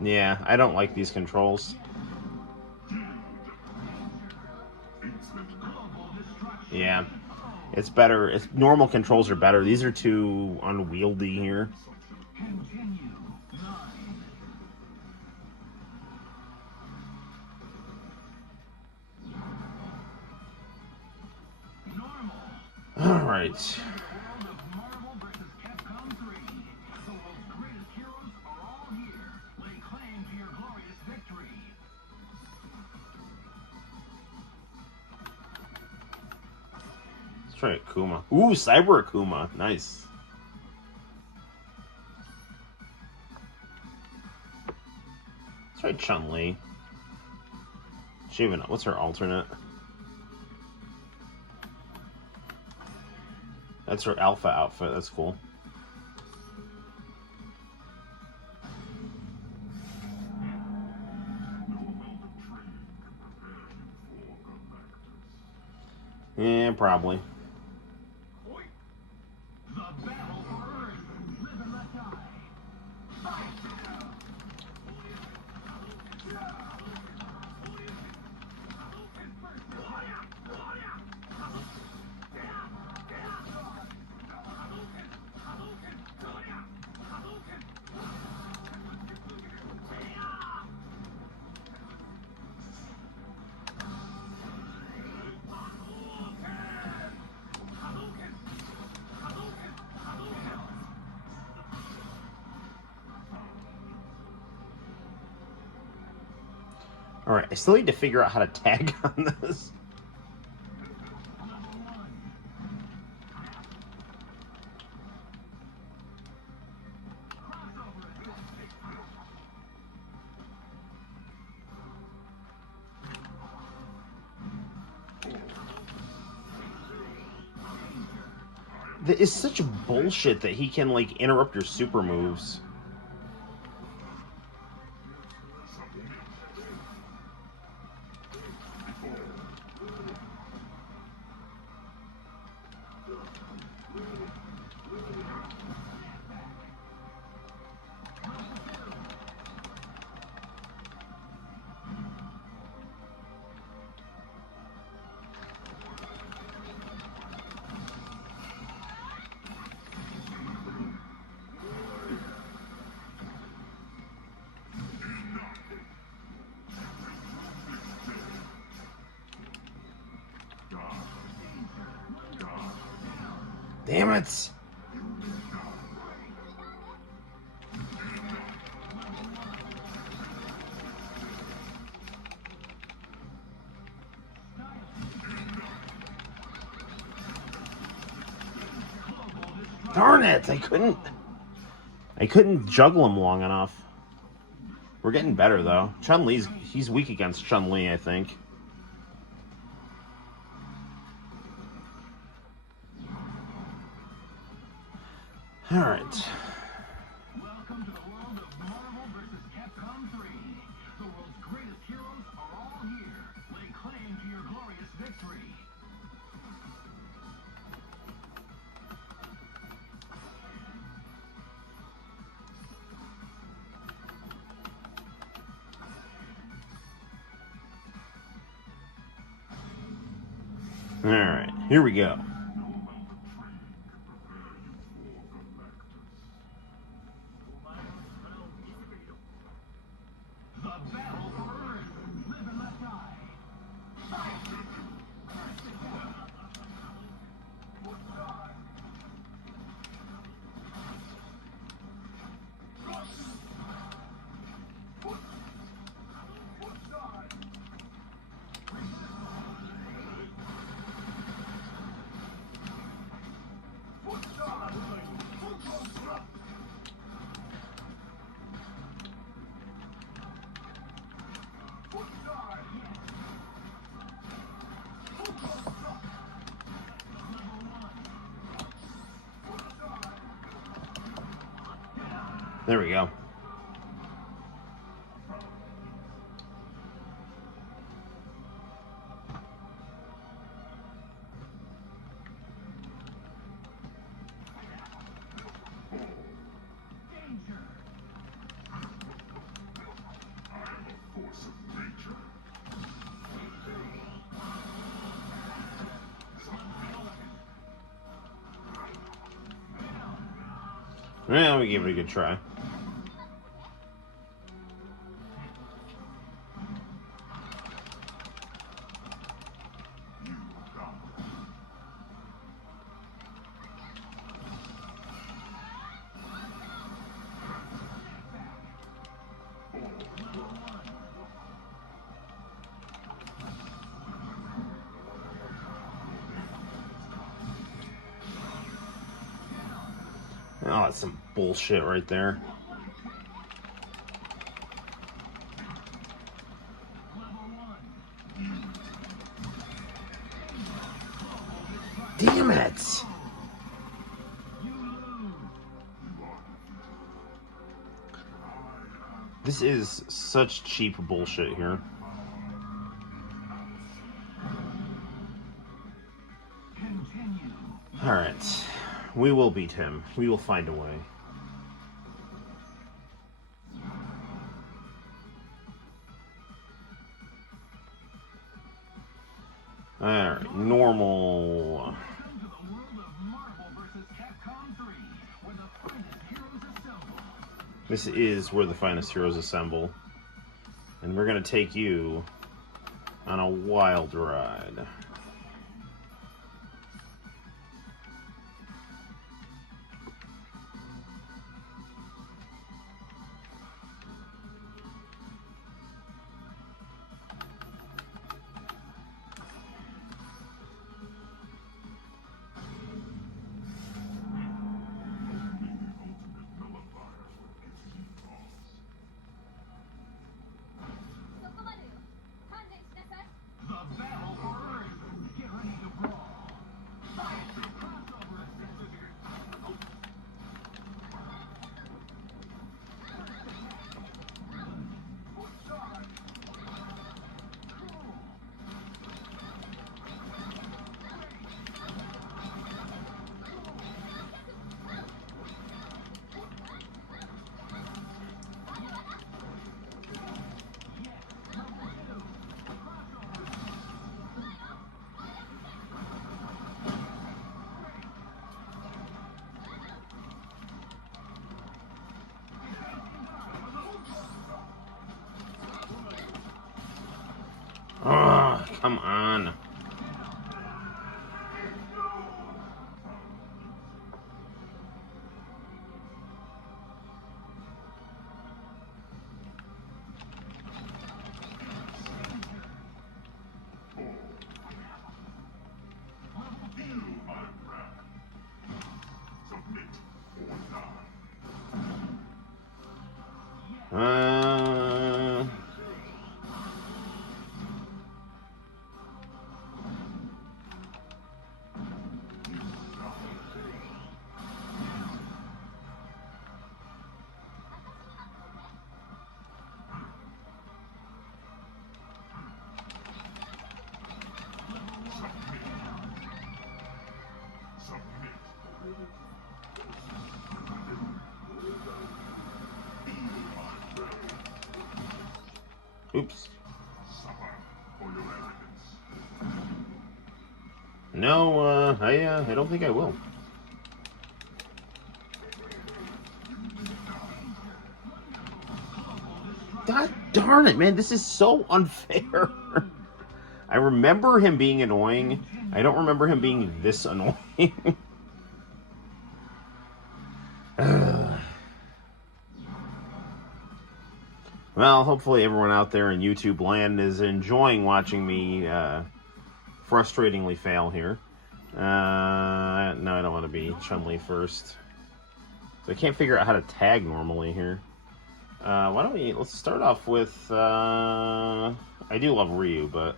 Yeah, I don't like these controls. Yeah, it's better. Normal controls are better. These are too unwieldy here. All right. Marvel vs. Capcom 3. The world's greatest heroes are all here. Lay claim to your glorious victory. Let's try Akuma. Ooh, Cyber Akuma. Nice. Let's try Chun-Li. What's her alternate? That's her alpha outfit. That's cool. Yeah, probably. The battle for Earth. Live and let die. Alright, I still need to figure out how to tag on this. That is such bullshit that he can, like, interrupt your super moves. Damn it! Darn it! I couldn't juggle him long enough. We're getting better though. He's weak against Chun-Li, I think. All right. Welcome to the world of Marvel vs. Capcom 3. The world's greatest heroes are all here. Lay claim to your glorious victory. All right, here we go. The battle for Earth. Live and let die. There we go. Well, let me give it a good try. Oh, that's some bullshit right there. Damn it! This is such cheap bullshit here. Alright. We will beat him. We will find a way. Alright, normal. Welcome to the world of Marvel vs. Capcom 3, where the finest heroes assemble. This is where the finest heroes assemble. And we're going to take you on a wild ride. Oops. No, I don't think I will. God darn it, man. This is so unfair. I remember him being annoying. I don't remember him being this annoying. Well, hopefully everyone out there in YouTube land is enjoying watching me frustratingly fail here. No, I don't want to be Chun-Li first. So I can't figure out how to tag normally here. Why don't we... Let's start off with... I do love Ryu, but...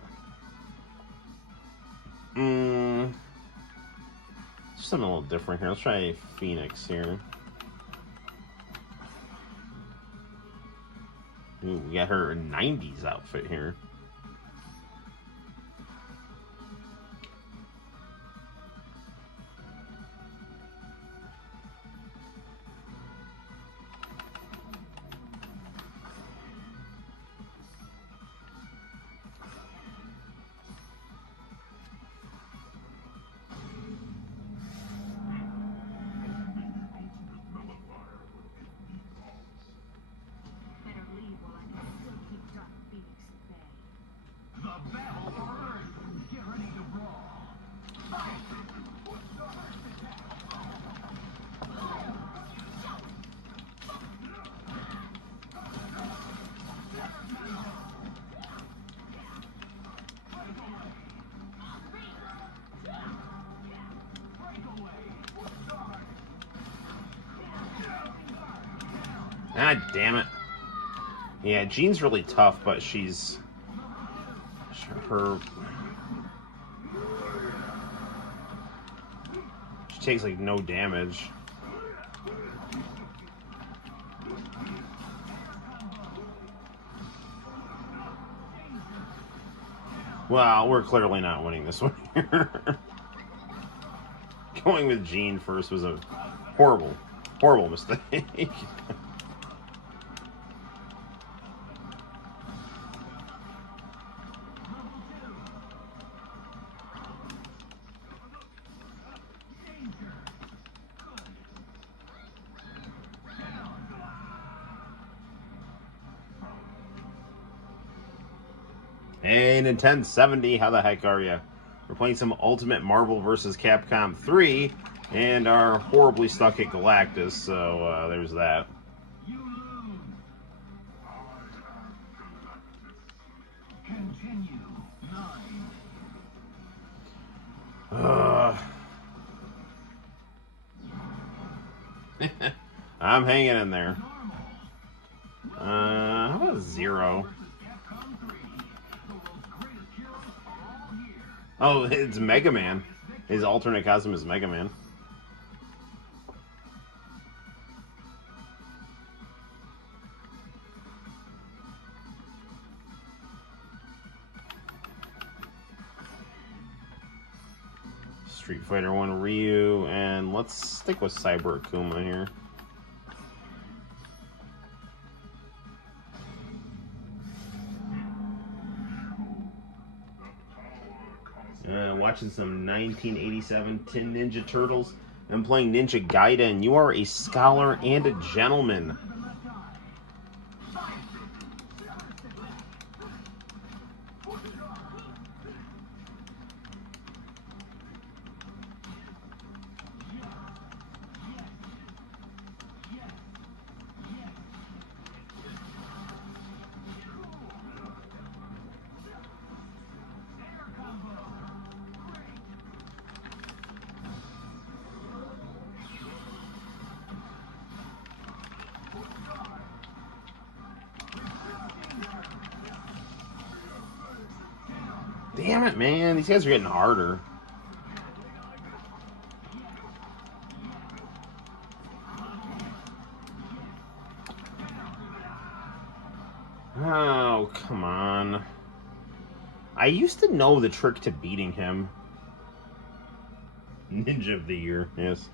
Just something a little different here. Let's try Phoenix here. Ooh, we got her 90s outfit here. The battle for Earth. Get ready to brawl. Fight! Ah, damn it. Yeah, Jean's really tough, but she's... She takes, like, no damage. Well, we're clearly not winning this one here. Going with Jean first was a horrible, horrible mistake. Hey, Nintendo 70, how the heck are you? We're playing some Ultimate Marvel vs. Capcom 3, and are horribly stuck at Galactus, so there's that. You lose. Continue. 9. I'm hanging in there. How about 0? Oh, it's Mega Man. His alternate costume is Mega Man. Street Fighter 1 Ryu, and let's stick with Cyber Akuma here. Watching some 1987 Tin Ninja Turtles. I'm playing Ninja Gaiden. You are a scholar and a gentleman. Damn it, man. These guys are getting harder. Oh, come on. I used to know the trick to beating him. Ninja of the Year, yes.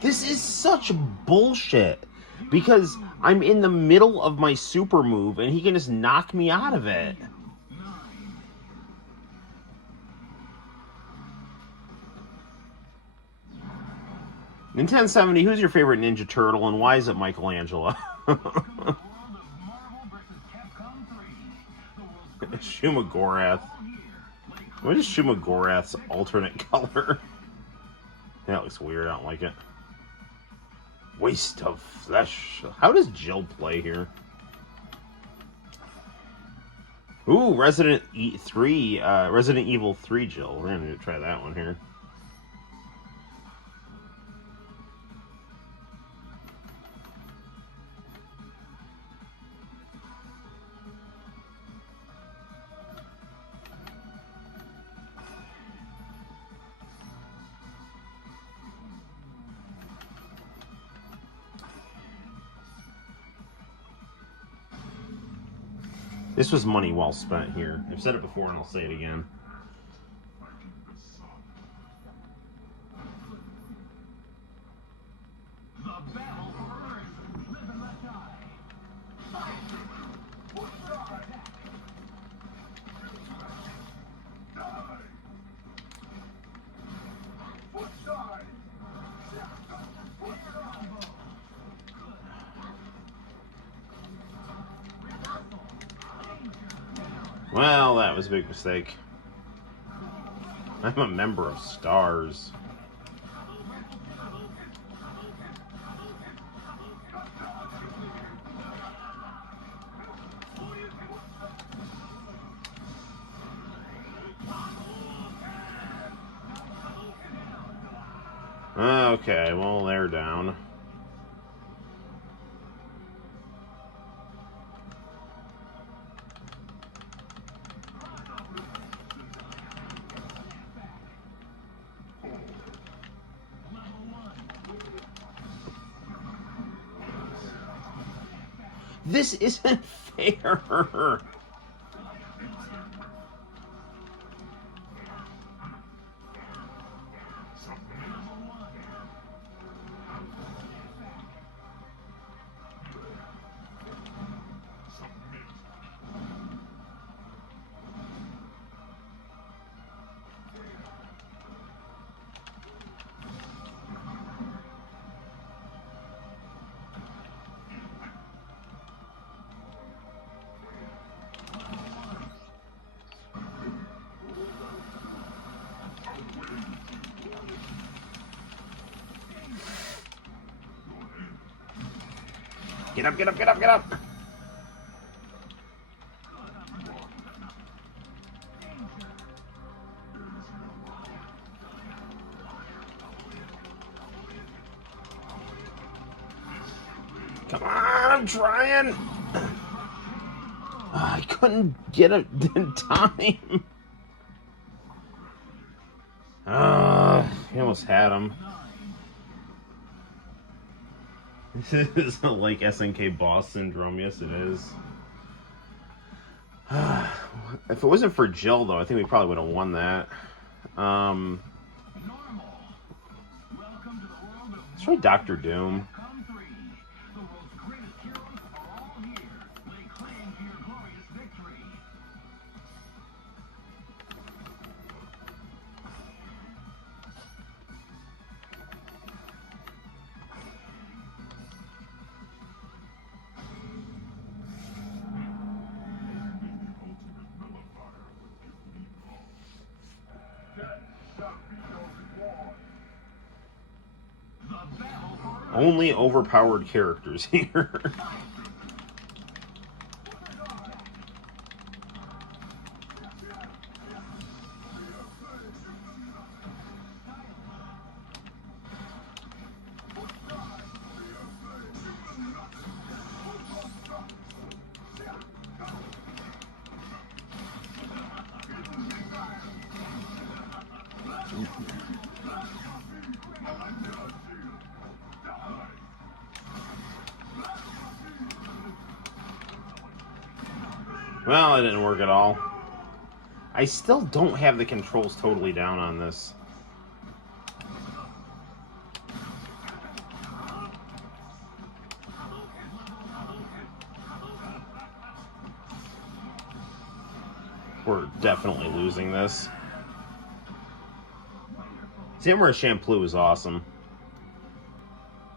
This is such bullshit. Because I'm in the middle of my super move and he can just knock me out of it. Nintendo 70, who's your favorite Ninja Turtle and why is it Michelangelo? Shumagorath. What is Shumagorath's alternate color? That looks weird, I don't like it. Waste of flesh. How does Jill play here? Ooh, Resident Evil 3 Jill. We're gonna try that one here. This was money well spent here. I've said it before and I'll say it again. Well, that was a big mistake. I'm a member of Stars. Okay, well, they're down. This isn't fair. Get up, get up, get up, get up! Come on, I'm trying! I couldn't get it in time. He almost had him. This is like SNK boss syndrome. Yes, it is. If it wasn't for Jill, though, I think we probably would have won that. Let's try Dr. Doom. Only overpowered characters here. Well, it didn't work at all. I still don't have the controls totally down on this. definitely losing this. Samurai Champloo is awesome.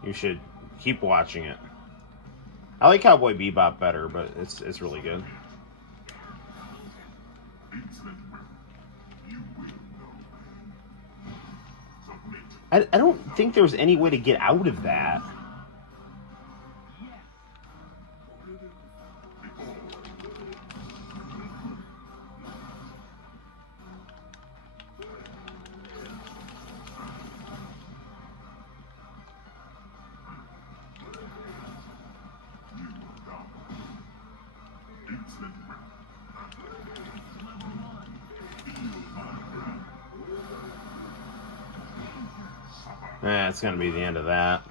You should keep watching it. I like Cowboy Bebop better, but it's really good. I don't think there's any way to get out of that. It's going to be the end of that.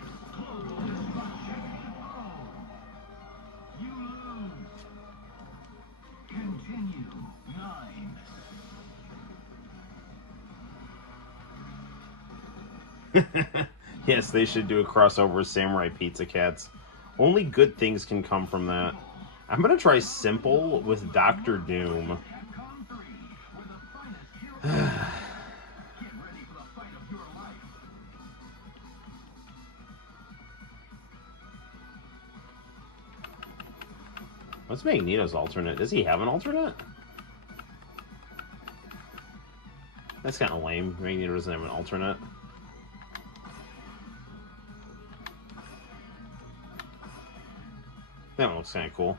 Yes, they should do a crossover with Samurai Pizza Cats. Only good things can come from that. I'm going to try Simple with Dr. Doom. What's Magneto's alternate? Does he have an alternate? That's kind of lame. Magneto doesn't have an alternate. That one looks kind of cool.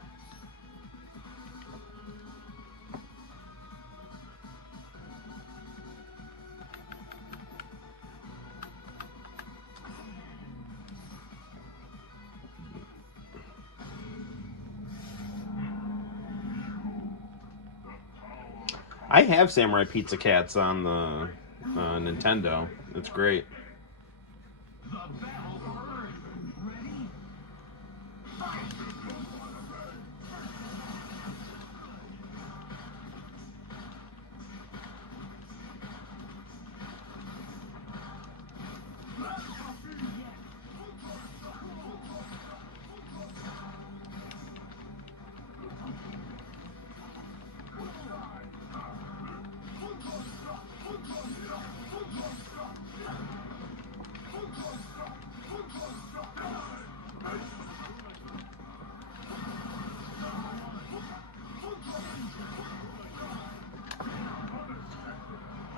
I have Samurai Pizza Cats on the Nintendo. It's great.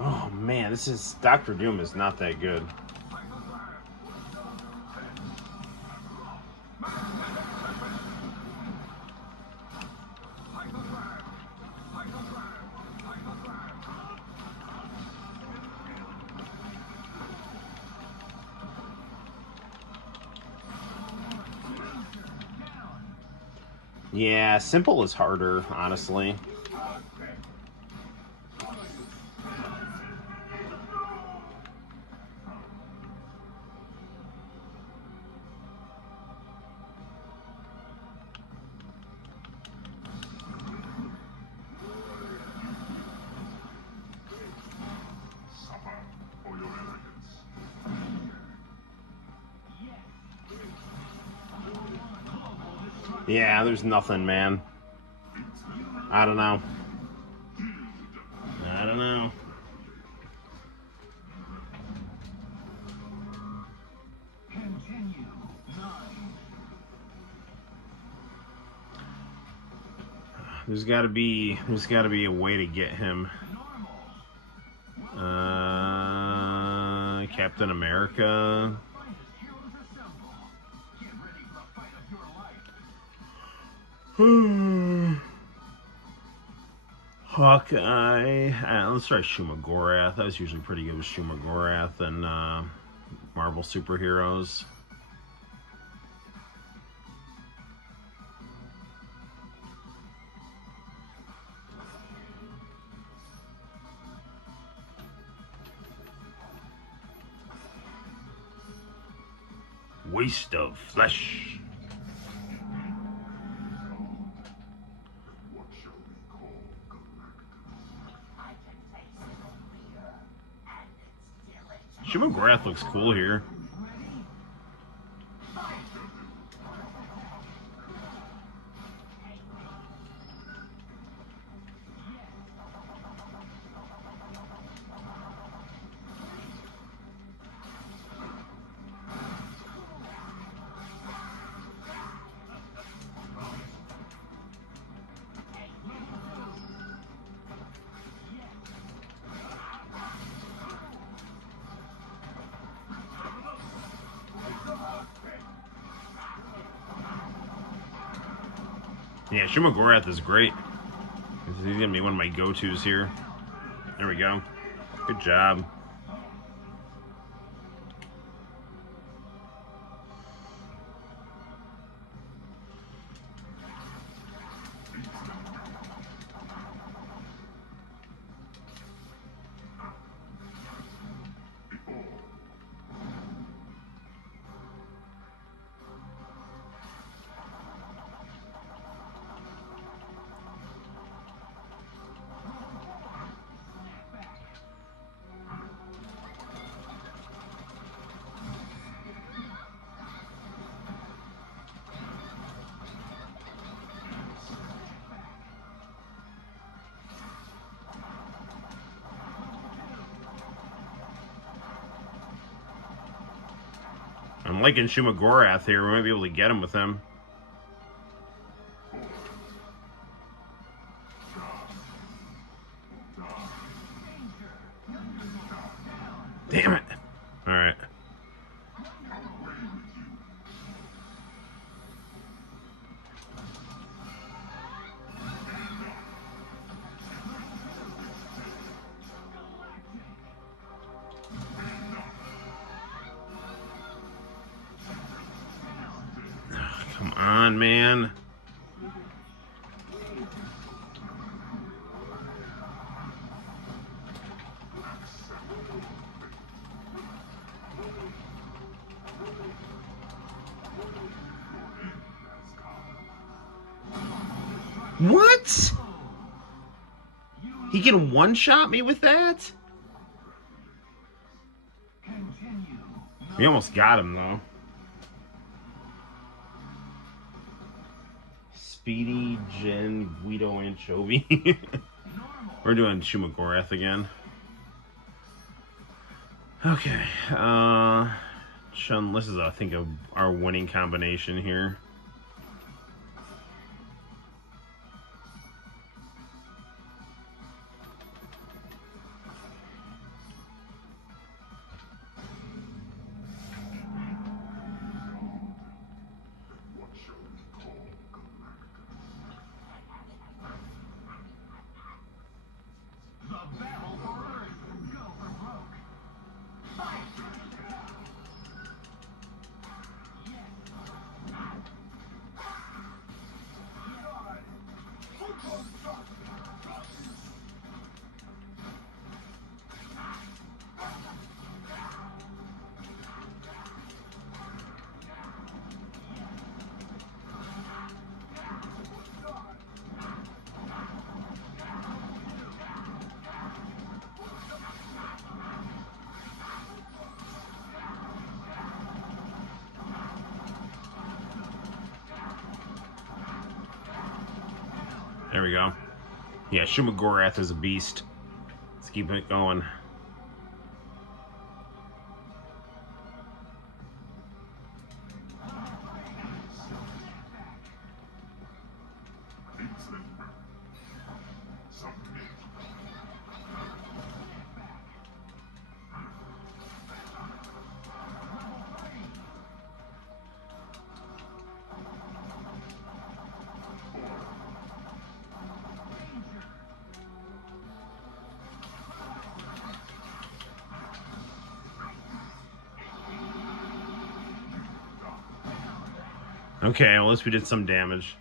Oh man, this is Dr. Doom is not that good. Yeah, Simple is harder, honestly. Yeah, there's nothing, man. I don't know. I don't know. There's got to be a way to get him. Captain America. Hawkeye. Let's try Shumagorath. I was usually pretty good with Shumagorath and Marvel superheroes. Waste of flesh. Shumagorath looks cool here. Yeah, Shumagorath is great. He's gonna be one of my go-tos here. There we go. Good job. I'm liking Shumagorath here. We might be able to get him with him. Damn it. Alright. Come on, man. What? He can one-shot me with that? We almost got him, though. Speedy, Jen, Guido, Anchovy. We're doing Shumagorath again. Okay. Chun, this is, I think, our winning combination here. There we go. Yeah, Shumagorath is a beast. Let's keep it going. Okay, well, at least we did some damage.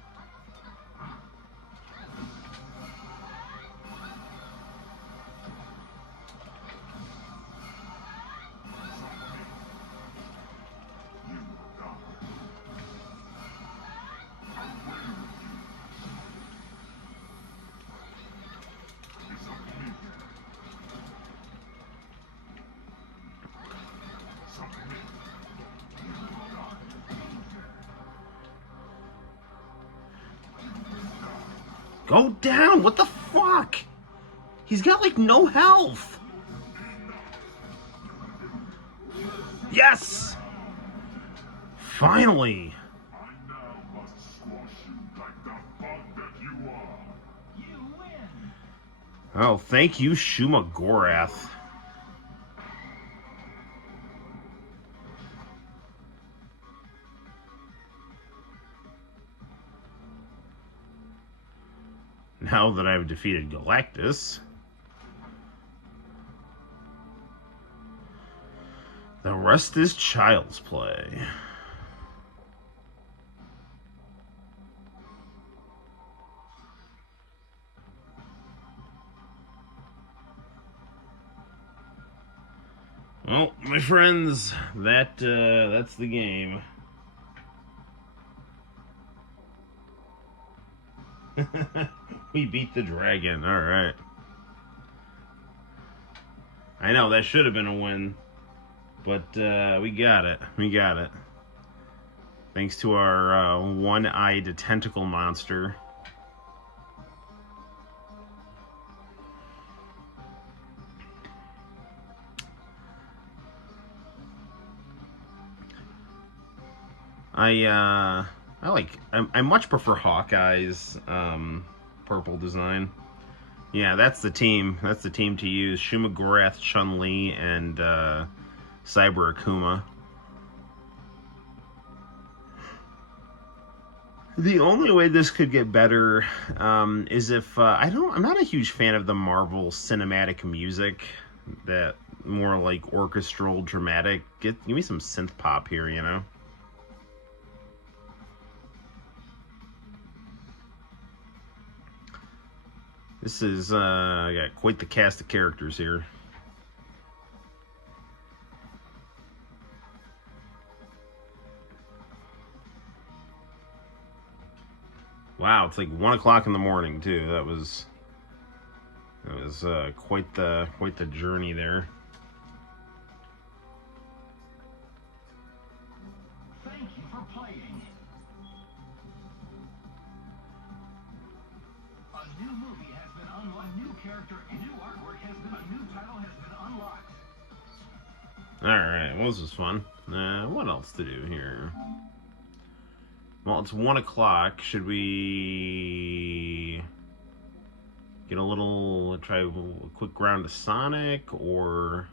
Go down! What the fuck? He's got like no health. Yes! Finally! Oh, thank you, Shumagorath. now that I've defeated Galactus. The rest is child's play. Well, my friends, that's the game. We beat the dragon. All right. I know that should have been a win, but we got it. We got it. Thanks to our one-eyed tentacle monster. I much prefer Hawkeye's purple design. Yeah, that's the team. That's the team to use. Shuma Gorath, Chun-Li, and Cyber Akuma. The only way this could get better is if I'm not a huge fan of the Marvel cinematic music. That more like orchestral, dramatic. Give me some synth pop here, you know. This is, I got quite the cast of characters here. Wow, it's like 1 o'clock in the morning too. That was quite the journey there. Thank you for playing. A new movie has been unlocked. A new character, a new artwork has been. A new title has been unlocked. All right, well, this was fun. What else to do here? Well, it's 1 o'clock. Should we get try a quick round of Sonic, or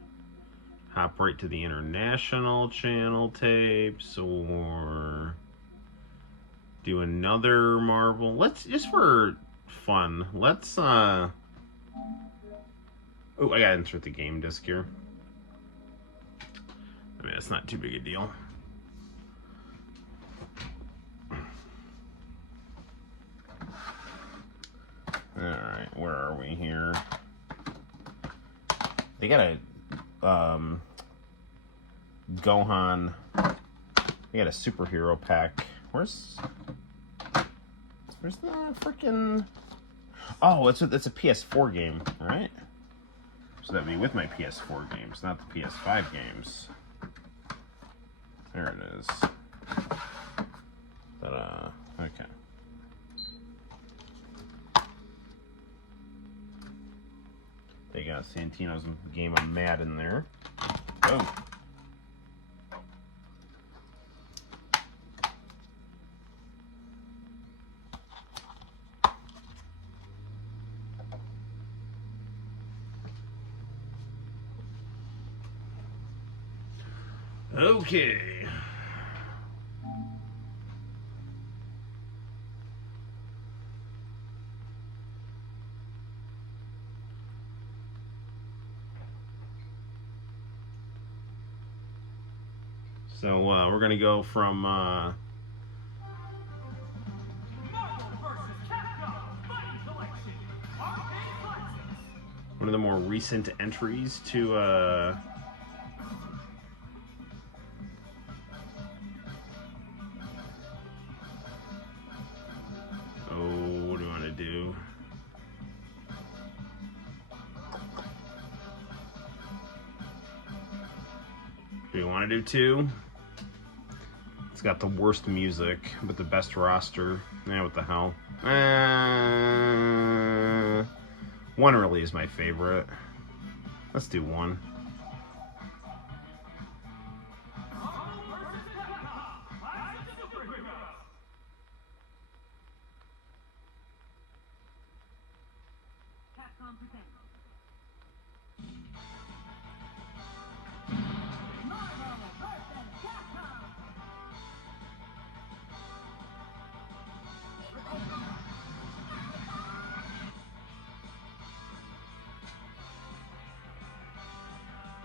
hop right to the international channel tapes, or do another Marvel? Let's, just for fun, let's, oh, I gotta insert the game disc here. I mean, it's not too big a deal. Alright, where are we here? They got a Gohan. They got a superhero pack. Where's the freaking? Oh, it's a PS4 game, right? So that'd be with my PS4 games, not the PS5 games. There it is. But okay. They got Santino's game of Madden there. Oh. Okay. So we're gonna go from Marvel vs. Capcom Fighting Collection. Arcade Classics. one of the more recent entries to oh, what do you want to do? Do you want to do 2? It's got the worst music, but the best roster. Yeah, what the hell? 1 really is my favorite. Let's do 1. Marvel vs. Capcom. Classic Superhero. Capcom presents Marvel vs. Capcom.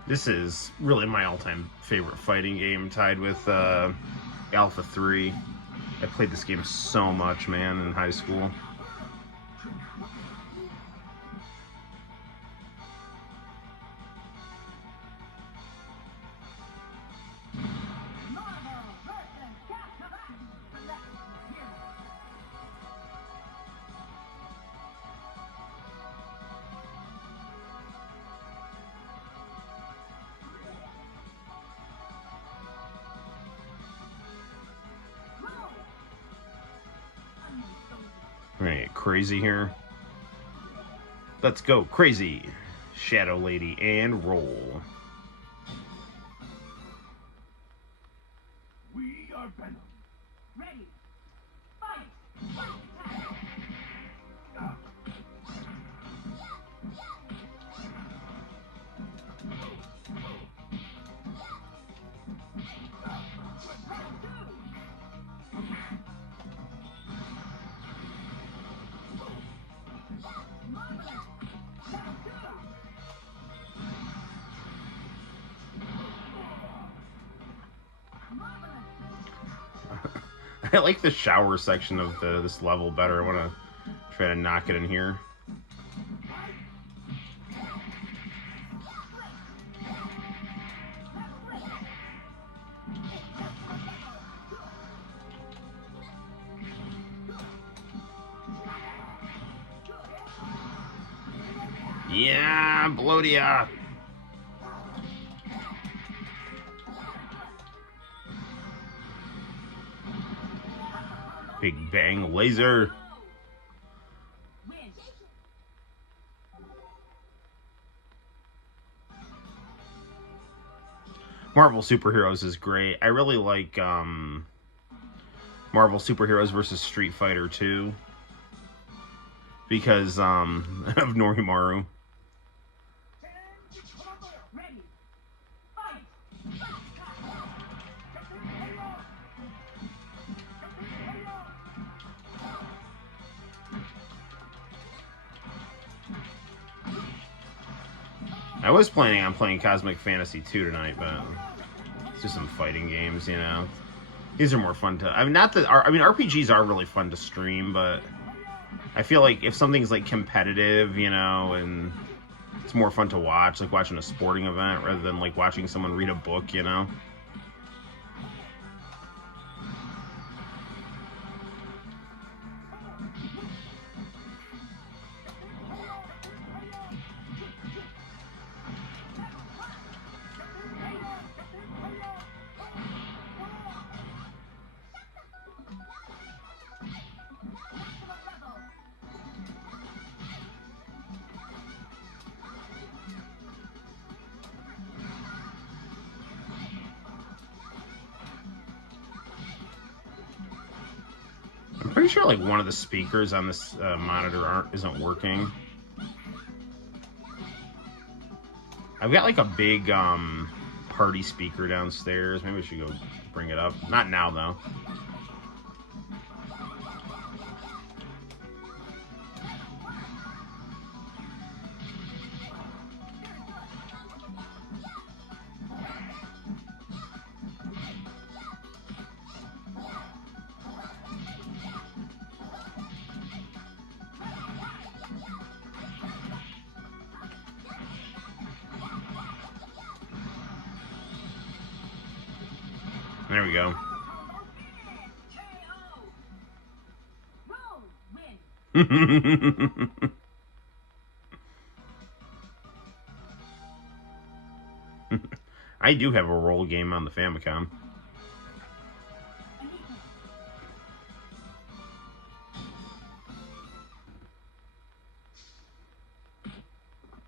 This is really my all-time favorite fighting game, tied with Alpha 3. I played this game so much, man, in high school. Marvel versus Capcom. Select hero. Roll. We're gonna get crazy here. Let's go crazy, Shadow Lady, and roll. We are Venom. Ready. Fight. Fight attack. I like the shower section of this level better. I want to try to knock it in here. Yeah, Blodia. Big Bang Laser. Win. Marvel Superheroes is great. I really like Marvel Superheroes versus Street Fighter 2 because of Norimaru. Ready. Fight. I was planning on playing Cosmic Fantasy 2 tonight, but it's just some fighting games, you know. These are more fun to... I mean, not that... I mean, RPGs are really fun to stream, but I feel like if something's, like, competitive, you know, and it's more fun to watch, like watching a sporting event rather than, like, watching someone read a book, you know. I'm pretty sure, like, one of the speakers on this monitor isn't working. I've got, like, a big party speaker downstairs. Maybe I should go bring it up. Not now, though. There we go. Roll. Win. I do have a roll game on the Famicom.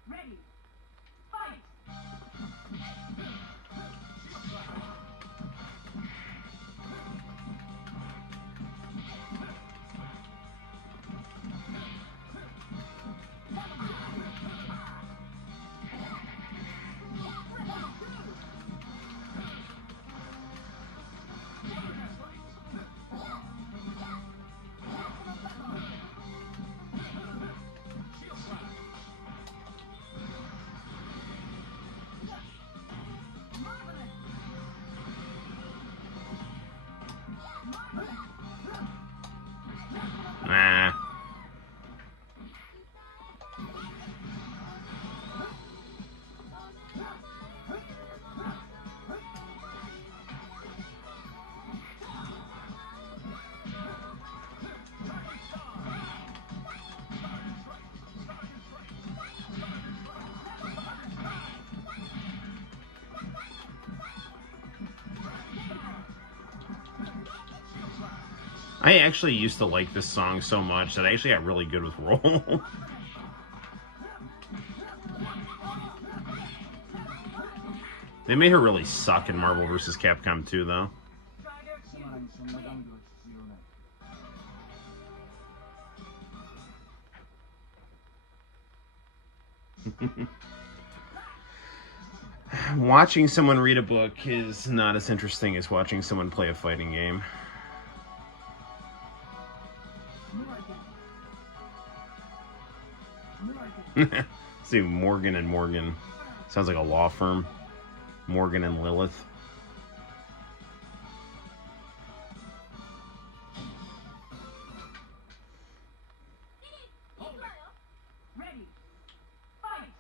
Ready. Fight. I actually used to like this song so much that I actually got really good with roll. They made her really suck in Marvel vs. Capcom 2, though. 妻らにそんな男女は必要ない。 Watching someone read a book is not as interesting as watching someone play a fighting game. See, Morgan and Morgan. Sounds like a law firm. Morgan and Lilith. Ready. Fight.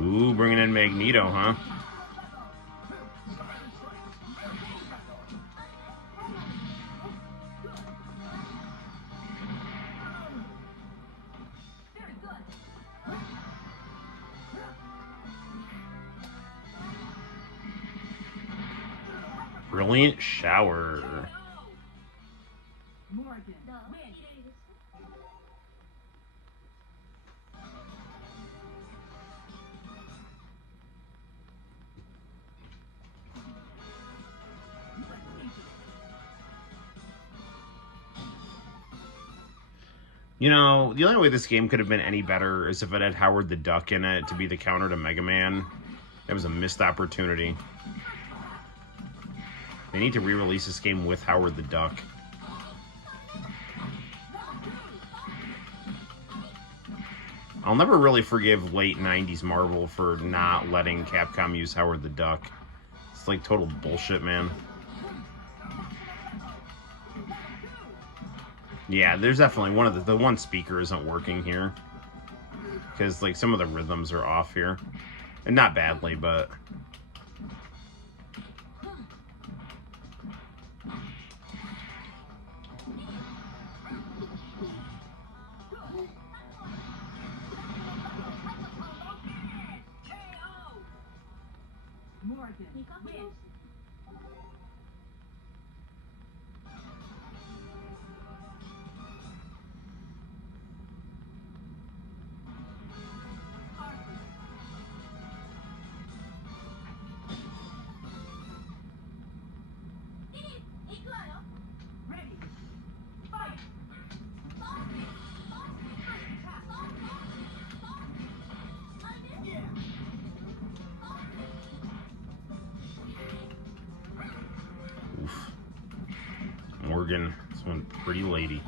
Ooh, bringing in Magneto, huh? Very good. Brilliant shower. Morgan. Win. You know, the only way this game could have been any better is if it had Howard the Duck in it to be the counter to Mega Man. That was a missed opportunity. They need to re-release this game with Howard the Duck. I'll never really forgive late 90s Marvel for not letting Capcom use Howard the Duck. It's like total bullshit, man. Yeah, there's definitely one of the one speaker isn't working here. Because like some of the rhythms are off here. And not badly, but Morgan. Win. Ready. Fight. oof. Morgan, this one pretty lady.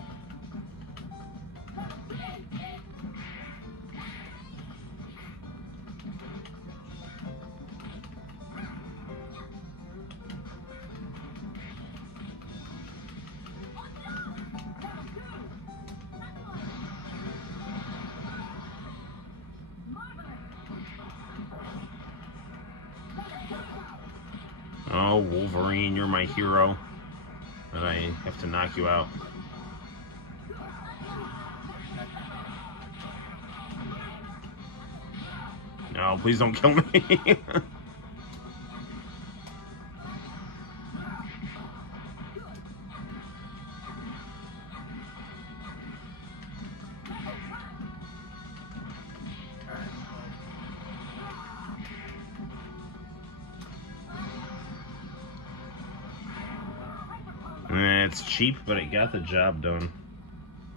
Oh, Wolverine, you're my hero. And I have to knock you out. No, please don't kill me. It's cheap, but it got the job done.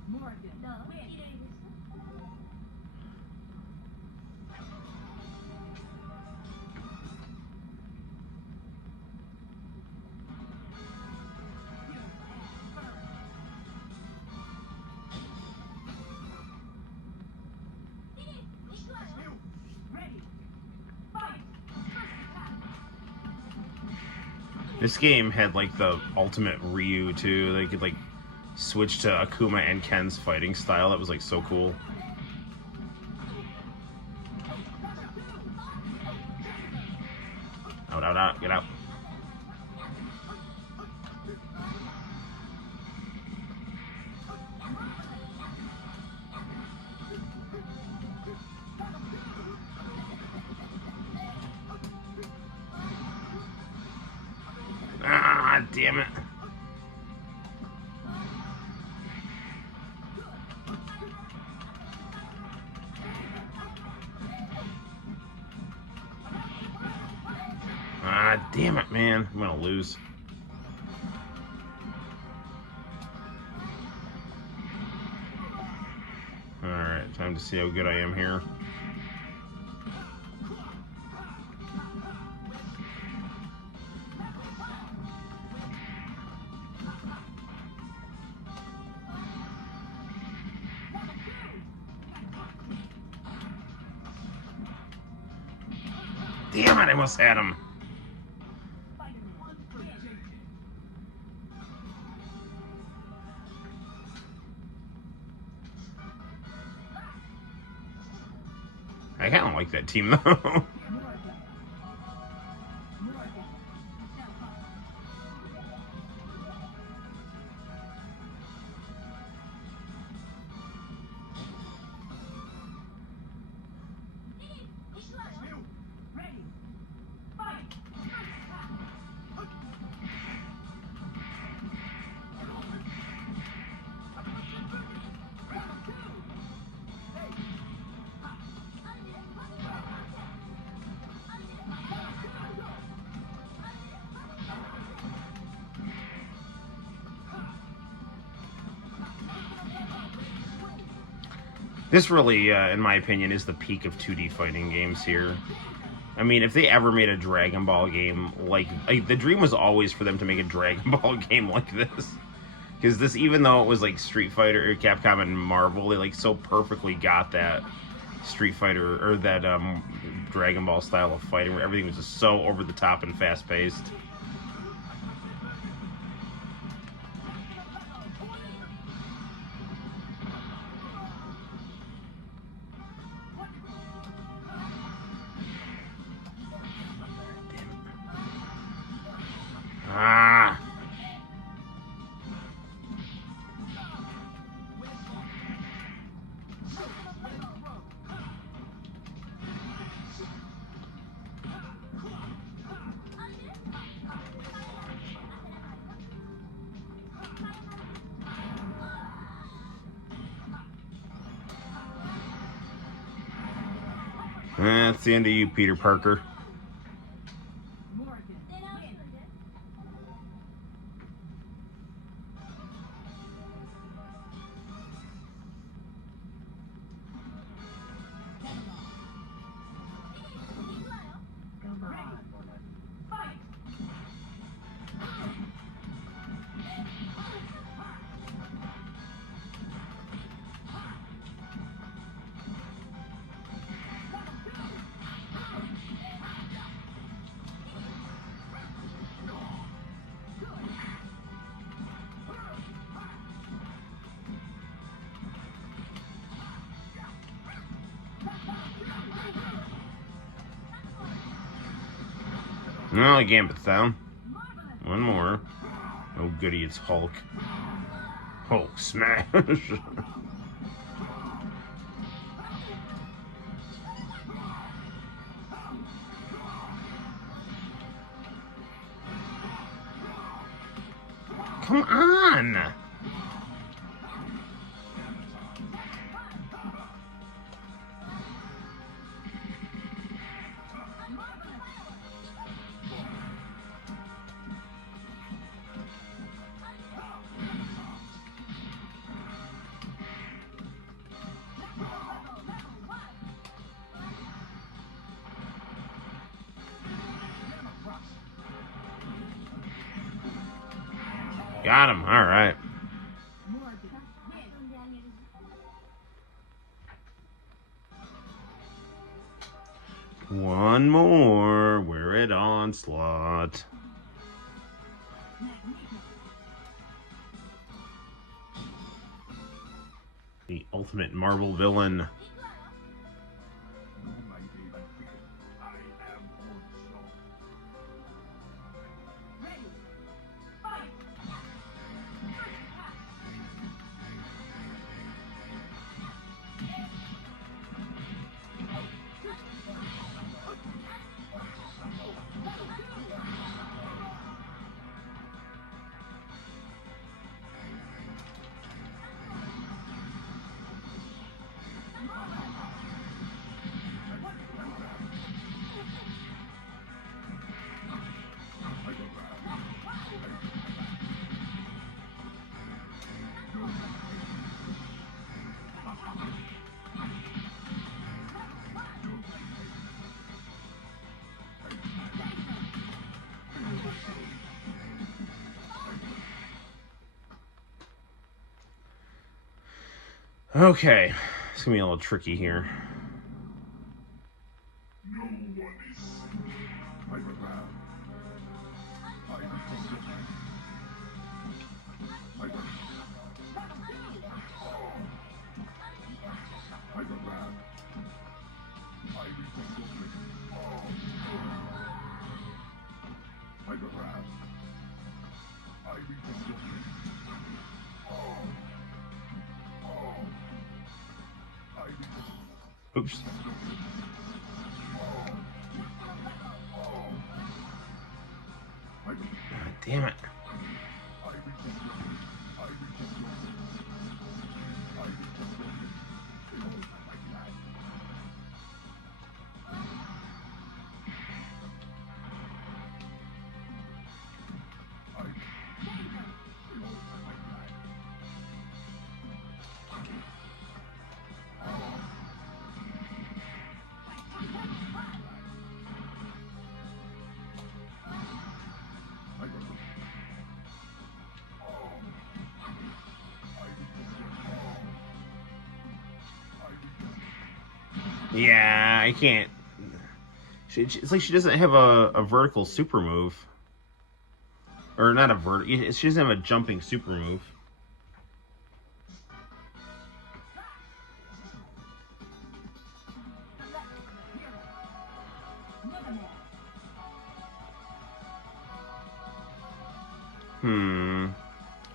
Morgan. Win. This game had like the ultimate Ryu too. They could like switch to Akuma and Ken's fighting style. That was like so cool. Out, out, out, get out. Ah, damn it. Ah, damn it, man. I'm gonna lose. Alright, time to see how good I am here. Damn it, I almost had him. I kind of like that team, though. This really, in my opinion, is the peak of 2D fighting games here. I mean, if they ever made a Dragon Ball game, like the dream was always for them to make a Dragon Ball game like this. Because this, even though it was like Street Fighter, or Capcom and Marvel, they like so perfectly got that Street Fighter, or that Dragon Ball style of fighting, where everything was just so over the top and fast paced. Ah. That's the end of you, Peter Parker. Well, the Gambit's down. One more. Oh, goody, it's Hulk. Hulk smash. Come on! Got him. All right. One more. We're at Onslaught. The ultimate Marvel villain. You might even feel I am also. Ready. Fight. Okay, it's gonna be a little tricky here. No one is Hyperman. Hyperman. Oops. God damn it. Yeah, I can't. It's like she doesn't have a vertical super move. Or not a she doesn't have a jumping super move.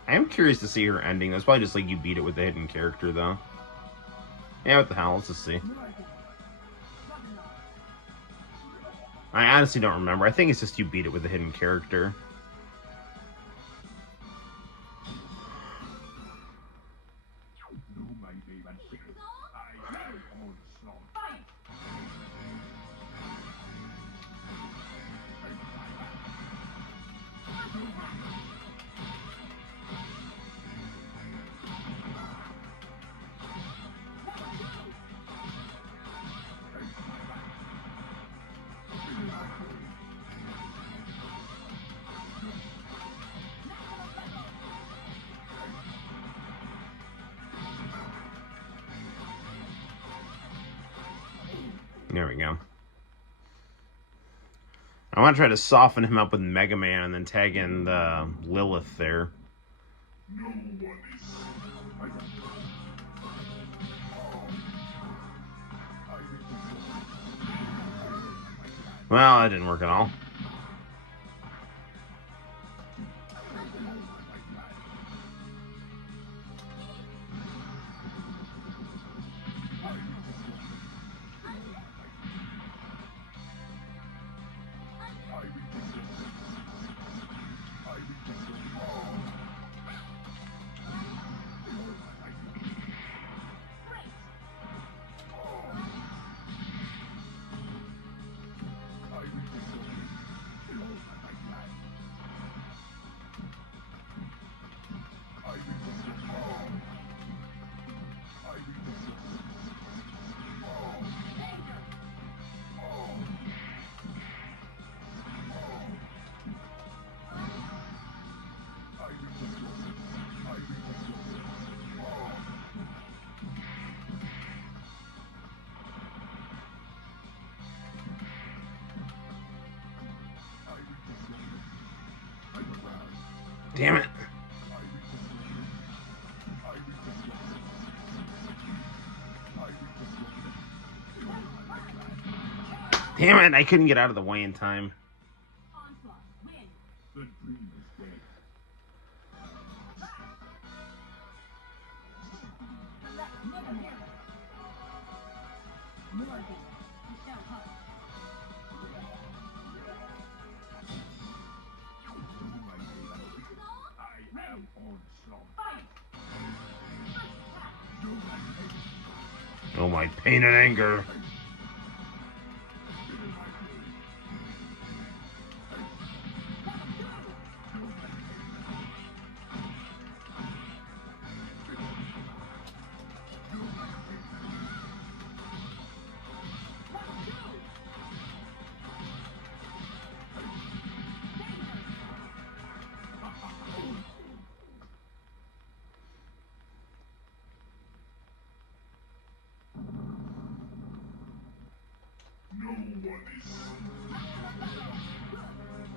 I am curious to see her ending. That's probably just like you beat it with the hidden character, though. Yeah, what the hell? Let's just see. I honestly don't remember. I think it's just you beat it with the hidden character. You might even feel I am also. There we go. I want to try to soften him up with Mega Man and then tag in the Lilith there. No one is Well, that didn't work at all. Damn it. Damn it, I couldn't get out of the way in time. Onslaught. Win. The dream is dead. Select never hear. Morgan. Michelle Huff. I am onslaught. Fight. Oh, my pain and anger. No one is.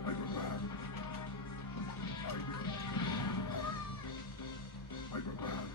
Hyperman. Hyperman.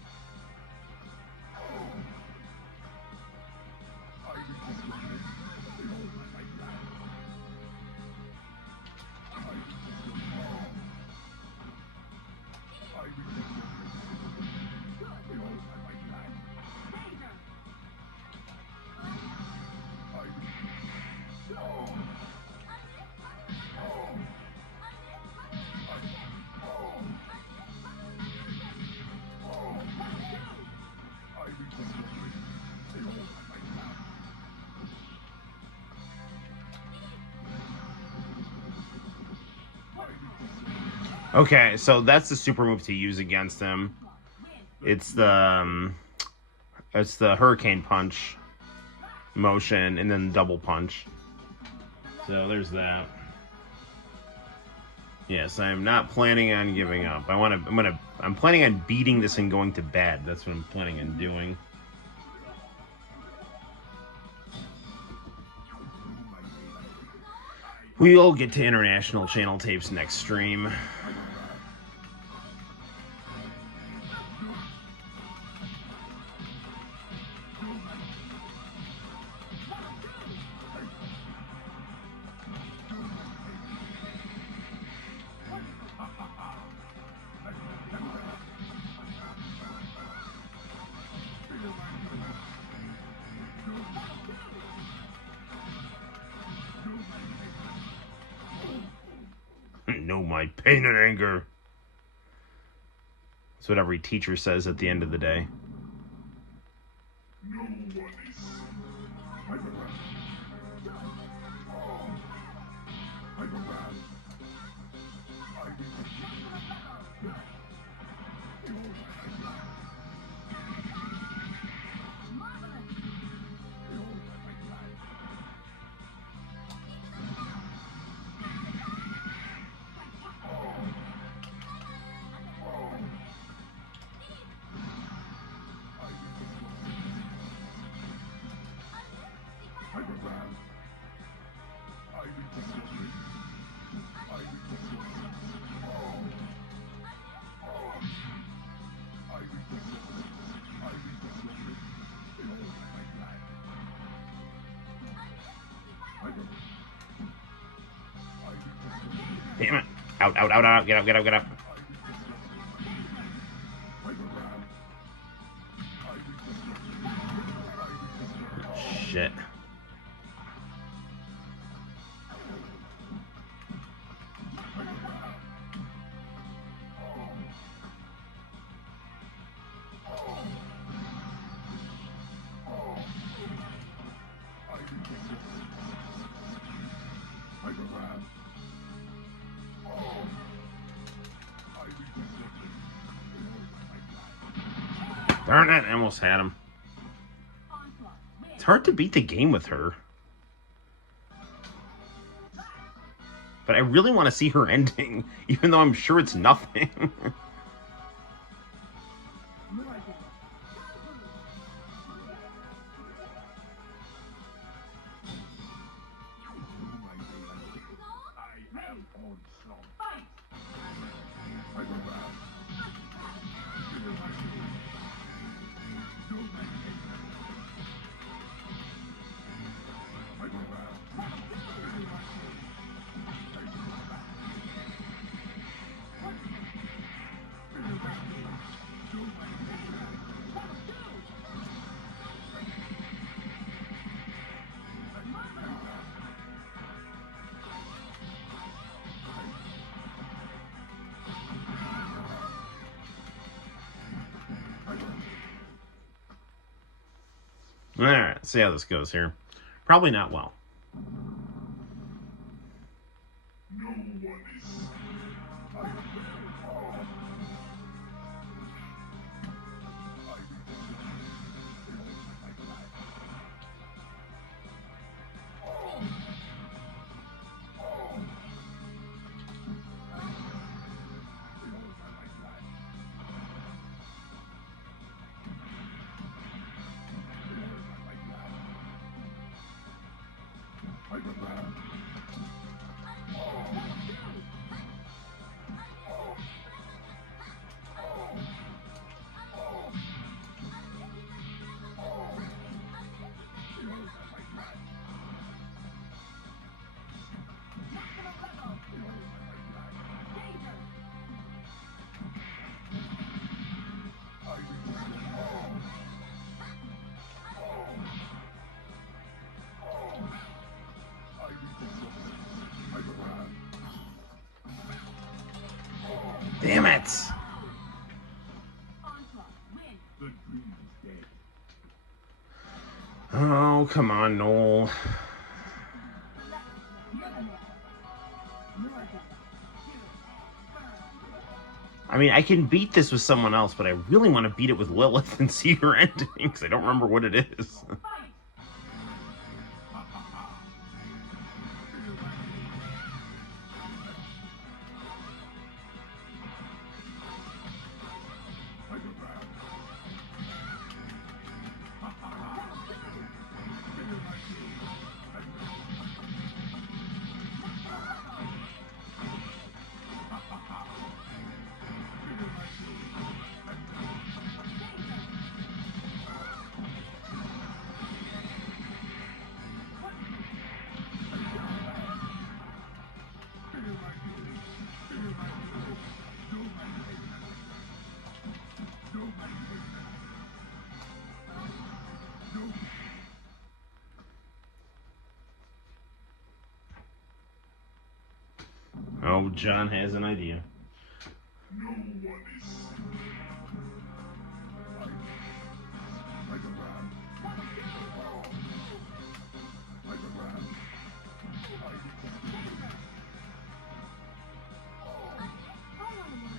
Okay, so that's the super move to use against him. It's the hurricane punch motion and then double punch. So there's that. Yes, I'm not planning on giving up. I'm planning on beating this and going to bed. That's what I'm planning on doing. We'll get to international channel tapes next stream. Know my pain and anger. That's what every teacher says at the end of the day. No one is. Hyperman. Hyperman. Damn it. Out, out, out, out. Get up, get up, get up. Shit. Darn it, I almost had him. It's hard to beat the game with her. But I really want to see her ending, even though I'm sure it's nothing. I am onslaught. Alright, see how this goes here. Probably not well. Damn it! Oh, come on, Noel. I mean, I can beat this with someone else, but I really want to beat it with Lilith and see her ending, because I don't remember what it is. Oh, John has an idea.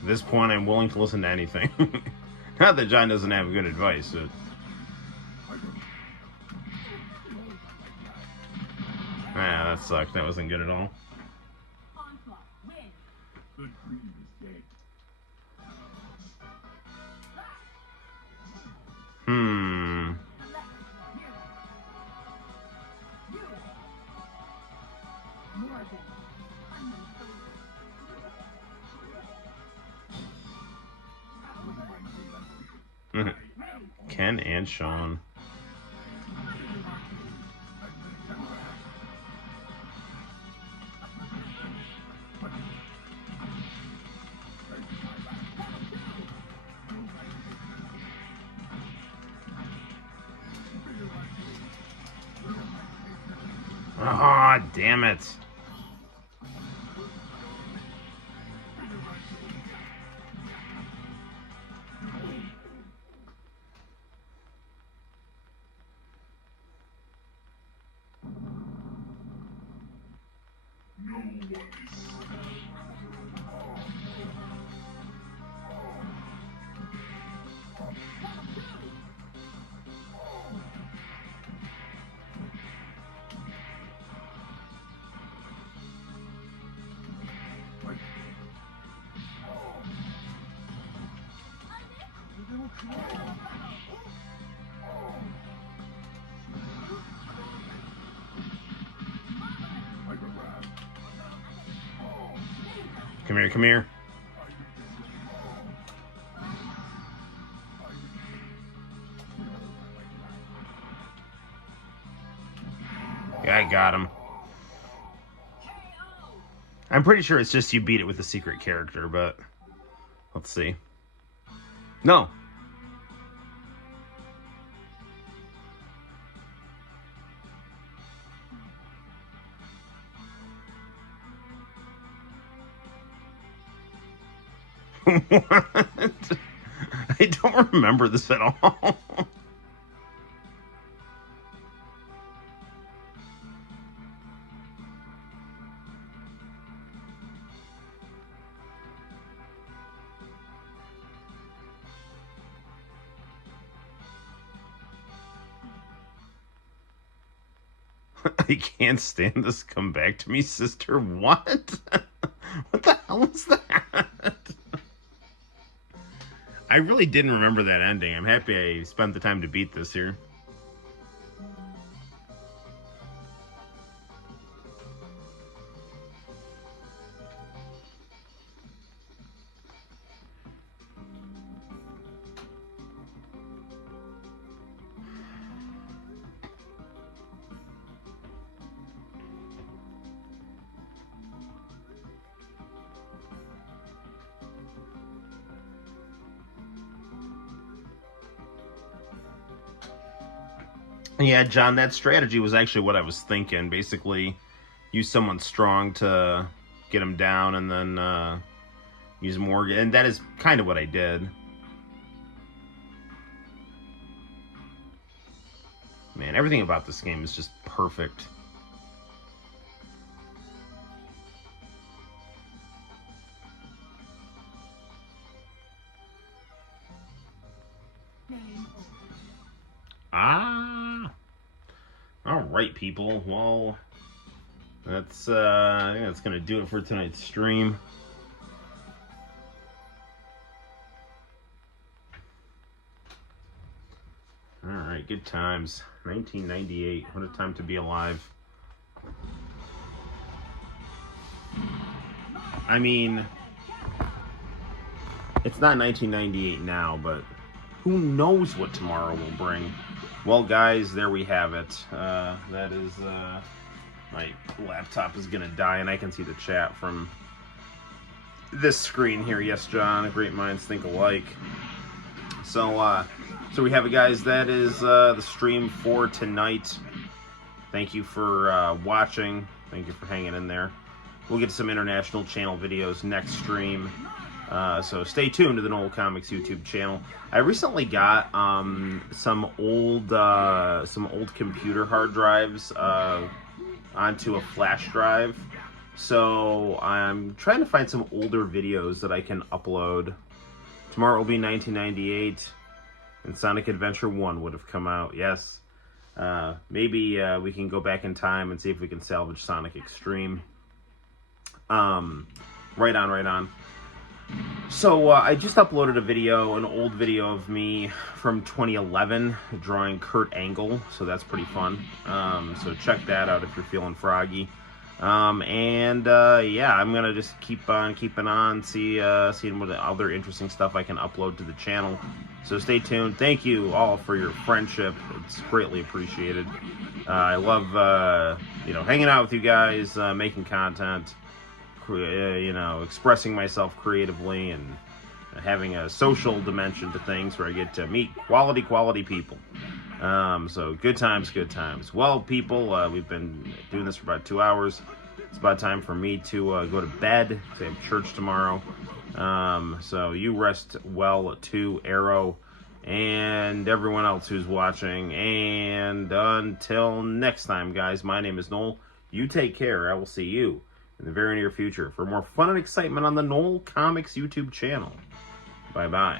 At this point, I'm willing to listen to anything. Not that John doesn't have good advice, but... Ah, that sucked. That wasn't good at all. Hmm. Ken and Sean. Ah, oh, damn it. Come here, come here. Yeah, I got him. I'm pretty sure it's just you beat it with a secret character, but let's see. No. What? I don't remember this at all. I can't stand this. Come back to me, sister. What? What the hell is that? I really didn't remember that ending. I'm happy I spent the time to beat this here. Yeah, John, that strategy was actually what I was thinking. Basically, use someone strong to get him down, and then use more. And that is kind of what I did. Man, everything about this game is just perfect. Ah. All right, people. Well, that's I think that's gonna do it for tonight's stream. All right, good times. 1998. What a time to be alive. I mean, it's not 1998 now, but who knows what tomorrow will bring. Well, guys, there we have it. That is, my laptop is going to die, and I can see the chat from this screen here. Yes, John, great minds think alike. So we have it, guys. That is the stream for tonight. Thank you for watching. Thank you for hanging in there. We'll get some international channel videos next stream. So stay tuned to the Noel ComiX YouTube channel. I recently got some old computer hard drives onto a flash drive. So I'm trying to find some older videos that I can upload. Tomorrow will be 1998, and Sonic Adventure 1 would have come out. Yes. Maybe we can go back in time and see if we can salvage Sonic Extreme. Right on. So I just uploaded a video, an old video of me from 2011 drawing Kurt Angle, so that's pretty fun. So check that out if you're feeling froggy. Yeah, I'm gonna just keep on keeping on, seeing what other interesting stuff I can upload to the channel. So stay tuned. Thank you all for your friendship. It's greatly appreciated. I love hanging out with you guys, making content. Expressing myself creatively and having a social dimension to things where I get to meet quality people. So good times. Well, people, we've been doing this for about 2 hours. It's about time for me to go to bed. I have church tomorrow. So you rest well too, Arrow, and everyone else who's watching. And until next time, guys, my name is Noel. You take care. I will see you in the very near future for more fun and excitement on the Noel ComiX YouTube channel. Bye-bye.